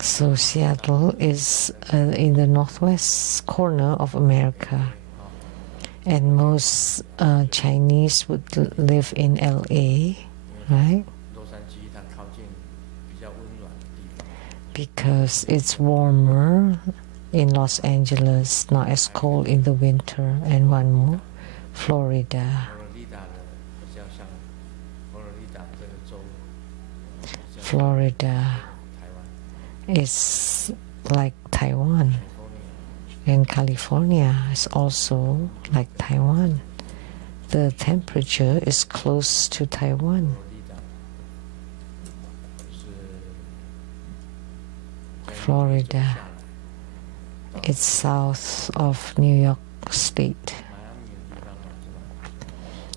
So Seattle is in the northwest corner of America. And most Chinese would live in LA, right? Because it's warmer in Los Angeles, not as cold in the winter. And one more, Florida. Florida is like Taiwan, and California is also like Taiwan. The temperature is close to Taiwan. Florida, it's south of New York State.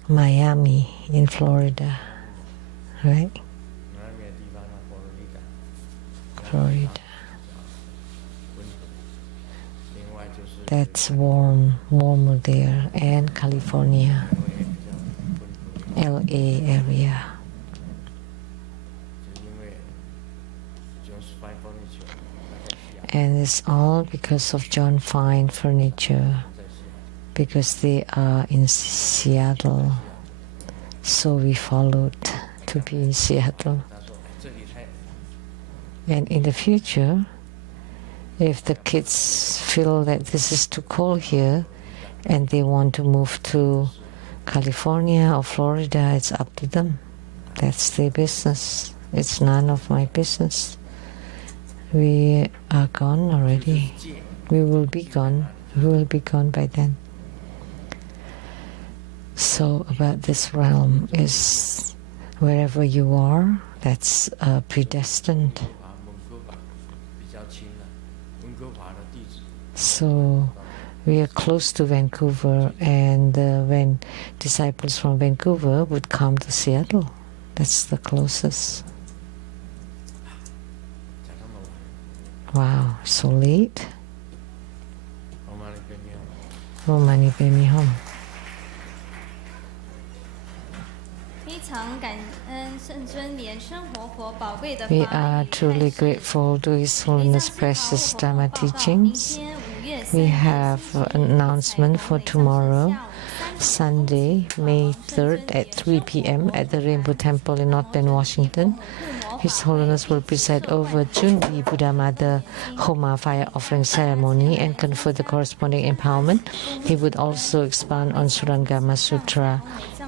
Miami in Florida, right? Florida. That's warmer there, and California, LA area. And it's all because of John Fine Furniture, because they are in Seattle. So we followed to be in Seattle. And in the future, if the kids feel that this is too cold here and they want to move to California or Florida, it's up to them. That's their business. It's none of my business. We are gone already. We will be gone. We will be gone by then. So about this realm is wherever you are, that's predestined. So we are close to Vancouver, and when disciples from Vancouver would come to Seattle, that's the closest. Wow, so late. Oh, money, pay me home. 非常感恩圣尊莲生活佛宝贵的法 We 语 are 开 truly 示。 grateful to His Holiness 非常 Precious 自豪 Dharma 我报告 teachings. 明天5月 We 3日 have 星 an 期 announcement 在 for 广会 tomorrow, 上是下午3点 Sunday, May 3rd 圣尊 at 3 莲 p.m. 生活 at the 佛 Rainbow 团 Temple in North Bend, Washington. His Holiness will preside over Junbi Buddha Mother Homa fire offering ceremony and confer the corresponding empowerment. He would also expound on Shurangama Sutra.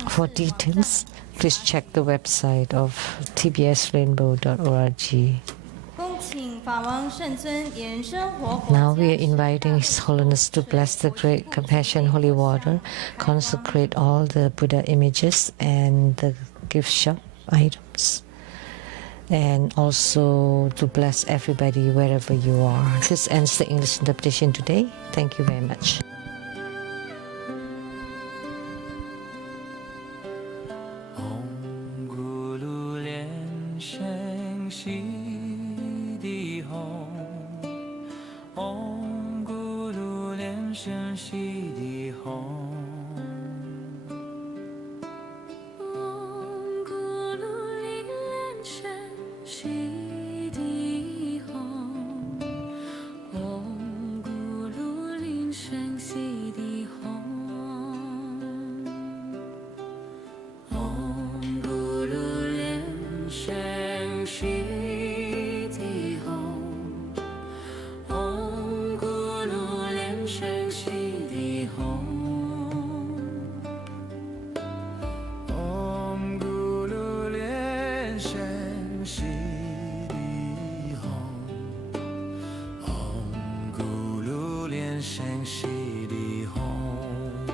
For details, please check the website of tbsrainbow.org. 恭请法王圣尊莲生活佛 Now we are 加持 inviting His Holiness to bless the great compassion holy water, consecrate all the Buddha images and the gift shop items, and also to bless everybody wherever you are. This ends the English interpretation today. Thank you very much. Om Guru Lian Sheng Xi Di Hong. Om Guru Lian Sheng Xi Di Hong. Om Guru Lian Sheng Xi Di Hong. Om Guru Lian Sheng Xi Di Hong. Om Guru Lian Sheng Xi Di Hong. Om Guru Lian Sheng Xi Di Hong. Om Guru Lian Sheng Xi Di Hong. Om Guru Lian Sheng Xi Di Hong.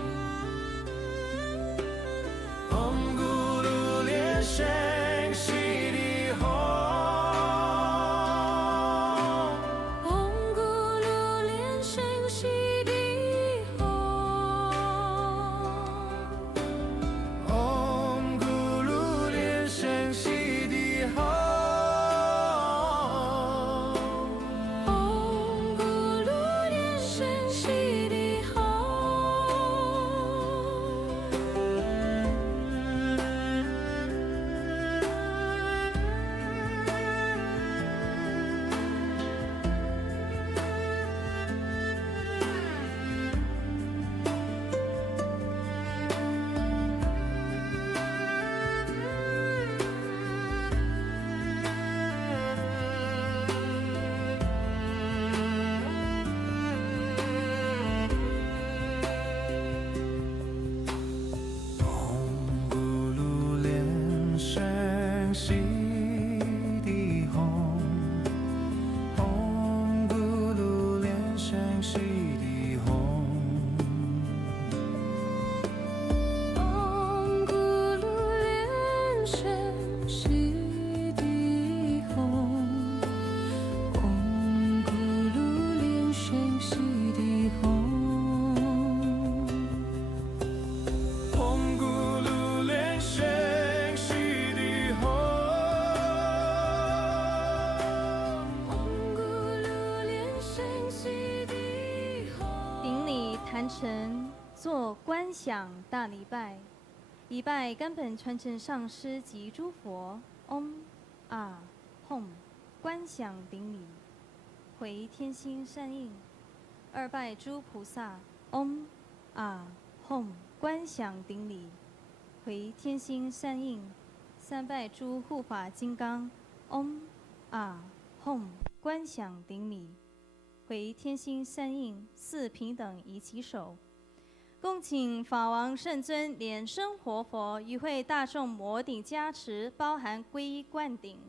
Om Guru Lian Sheng Xi Di Hong. Om Guru Lian Sheng Xi Di Hong. Om Guru Lian Sheng Xi Di Hong. Om Guru Lian Sheng Xi Di Om Guru Lian Sheng Xi Di Hong. Om Guru Lian Sheng Xi Di Hong. Om Guru Lian Sheng Xi Di Hong. Om Guru Lian Sheng Xi Di Hong. Om Guru Lian Sheng Xi Di Hong. Om Guru Lian Sheng Xi Di Hong. 顶礼坛城，做观想大礼拜，礼拜根本传承上师及诸佛。Om Ah Hum。观想顶礼，回天心善应。2拜诸菩萨，嗡啊吽，观想顶礼，回天心善应。3拜诸护法金刚，嗡啊吽，观想顶礼，回天心善应。4平等一起手。恭请法王圣尊莲生活佛与会大众摩顶加持，包含皈依灌顶。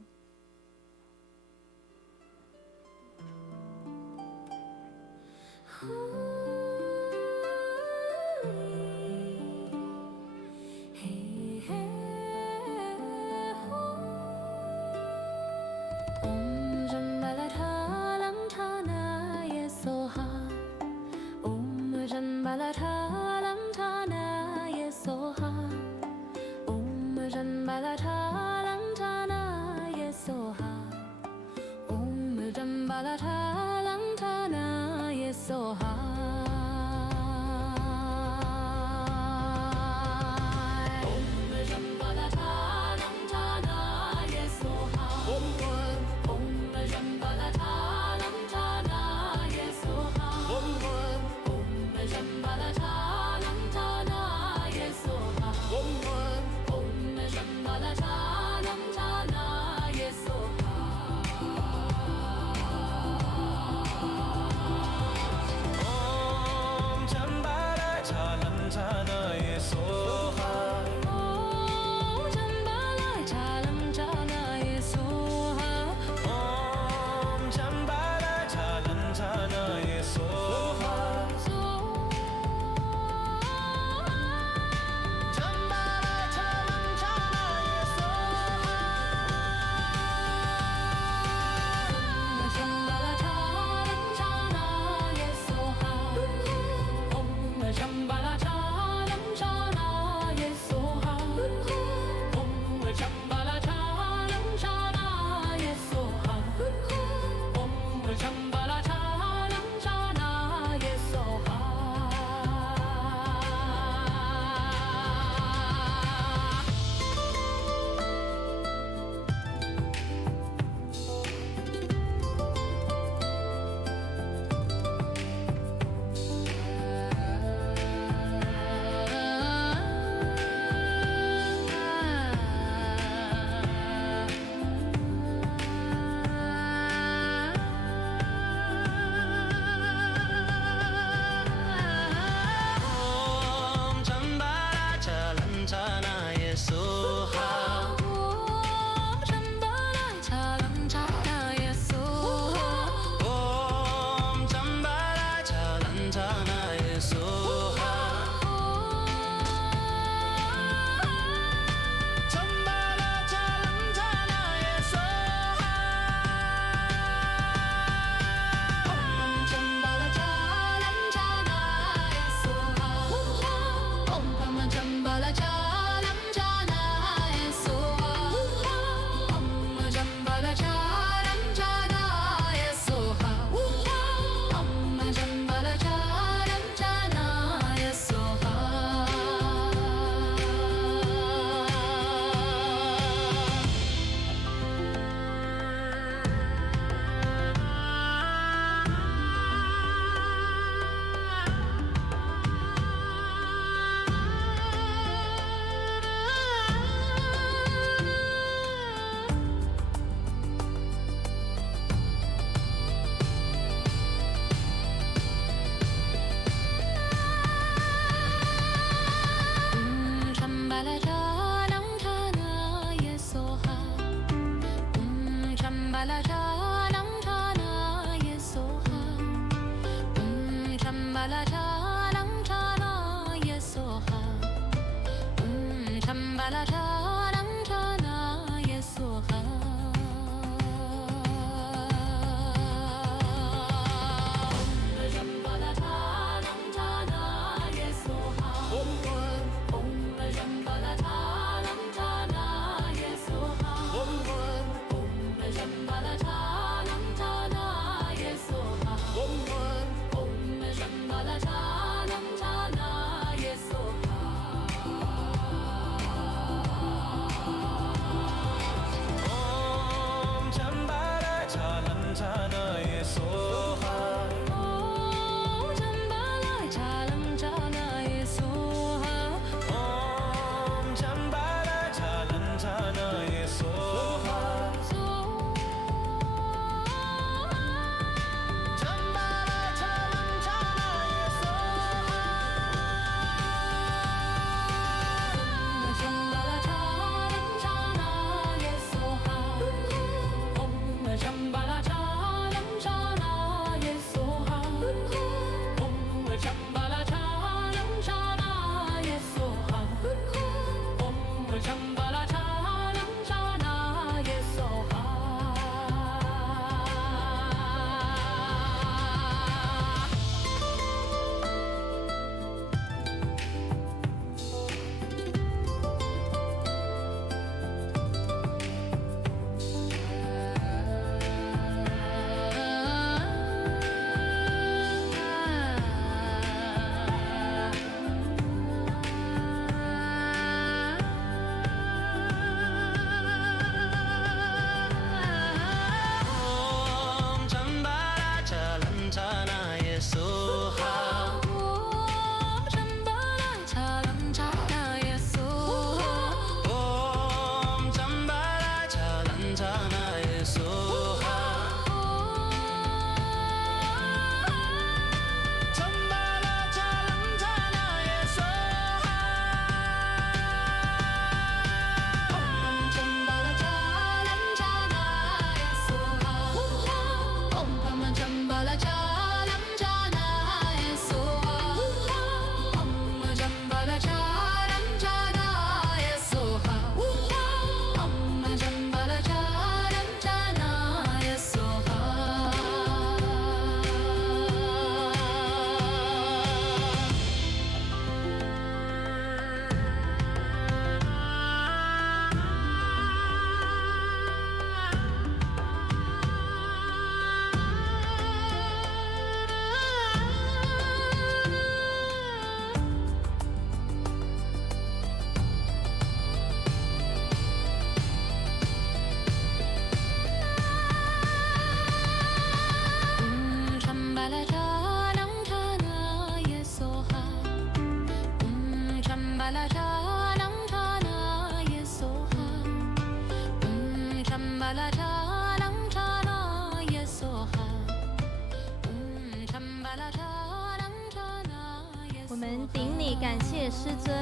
前顶礼感谢师尊。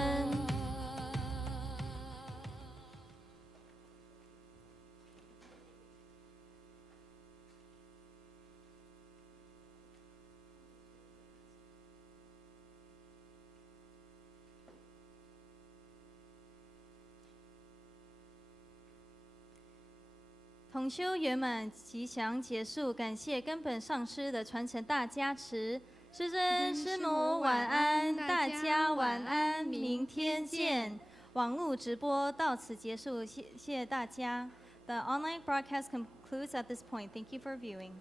统修圆满吉祥结束，感谢根本上师的传承大加持。师尊、师母晚安，大家晚安，明天见。网络直播到此结束，谢谢大家。The online broadcast concludes at this point. Thank you for viewing.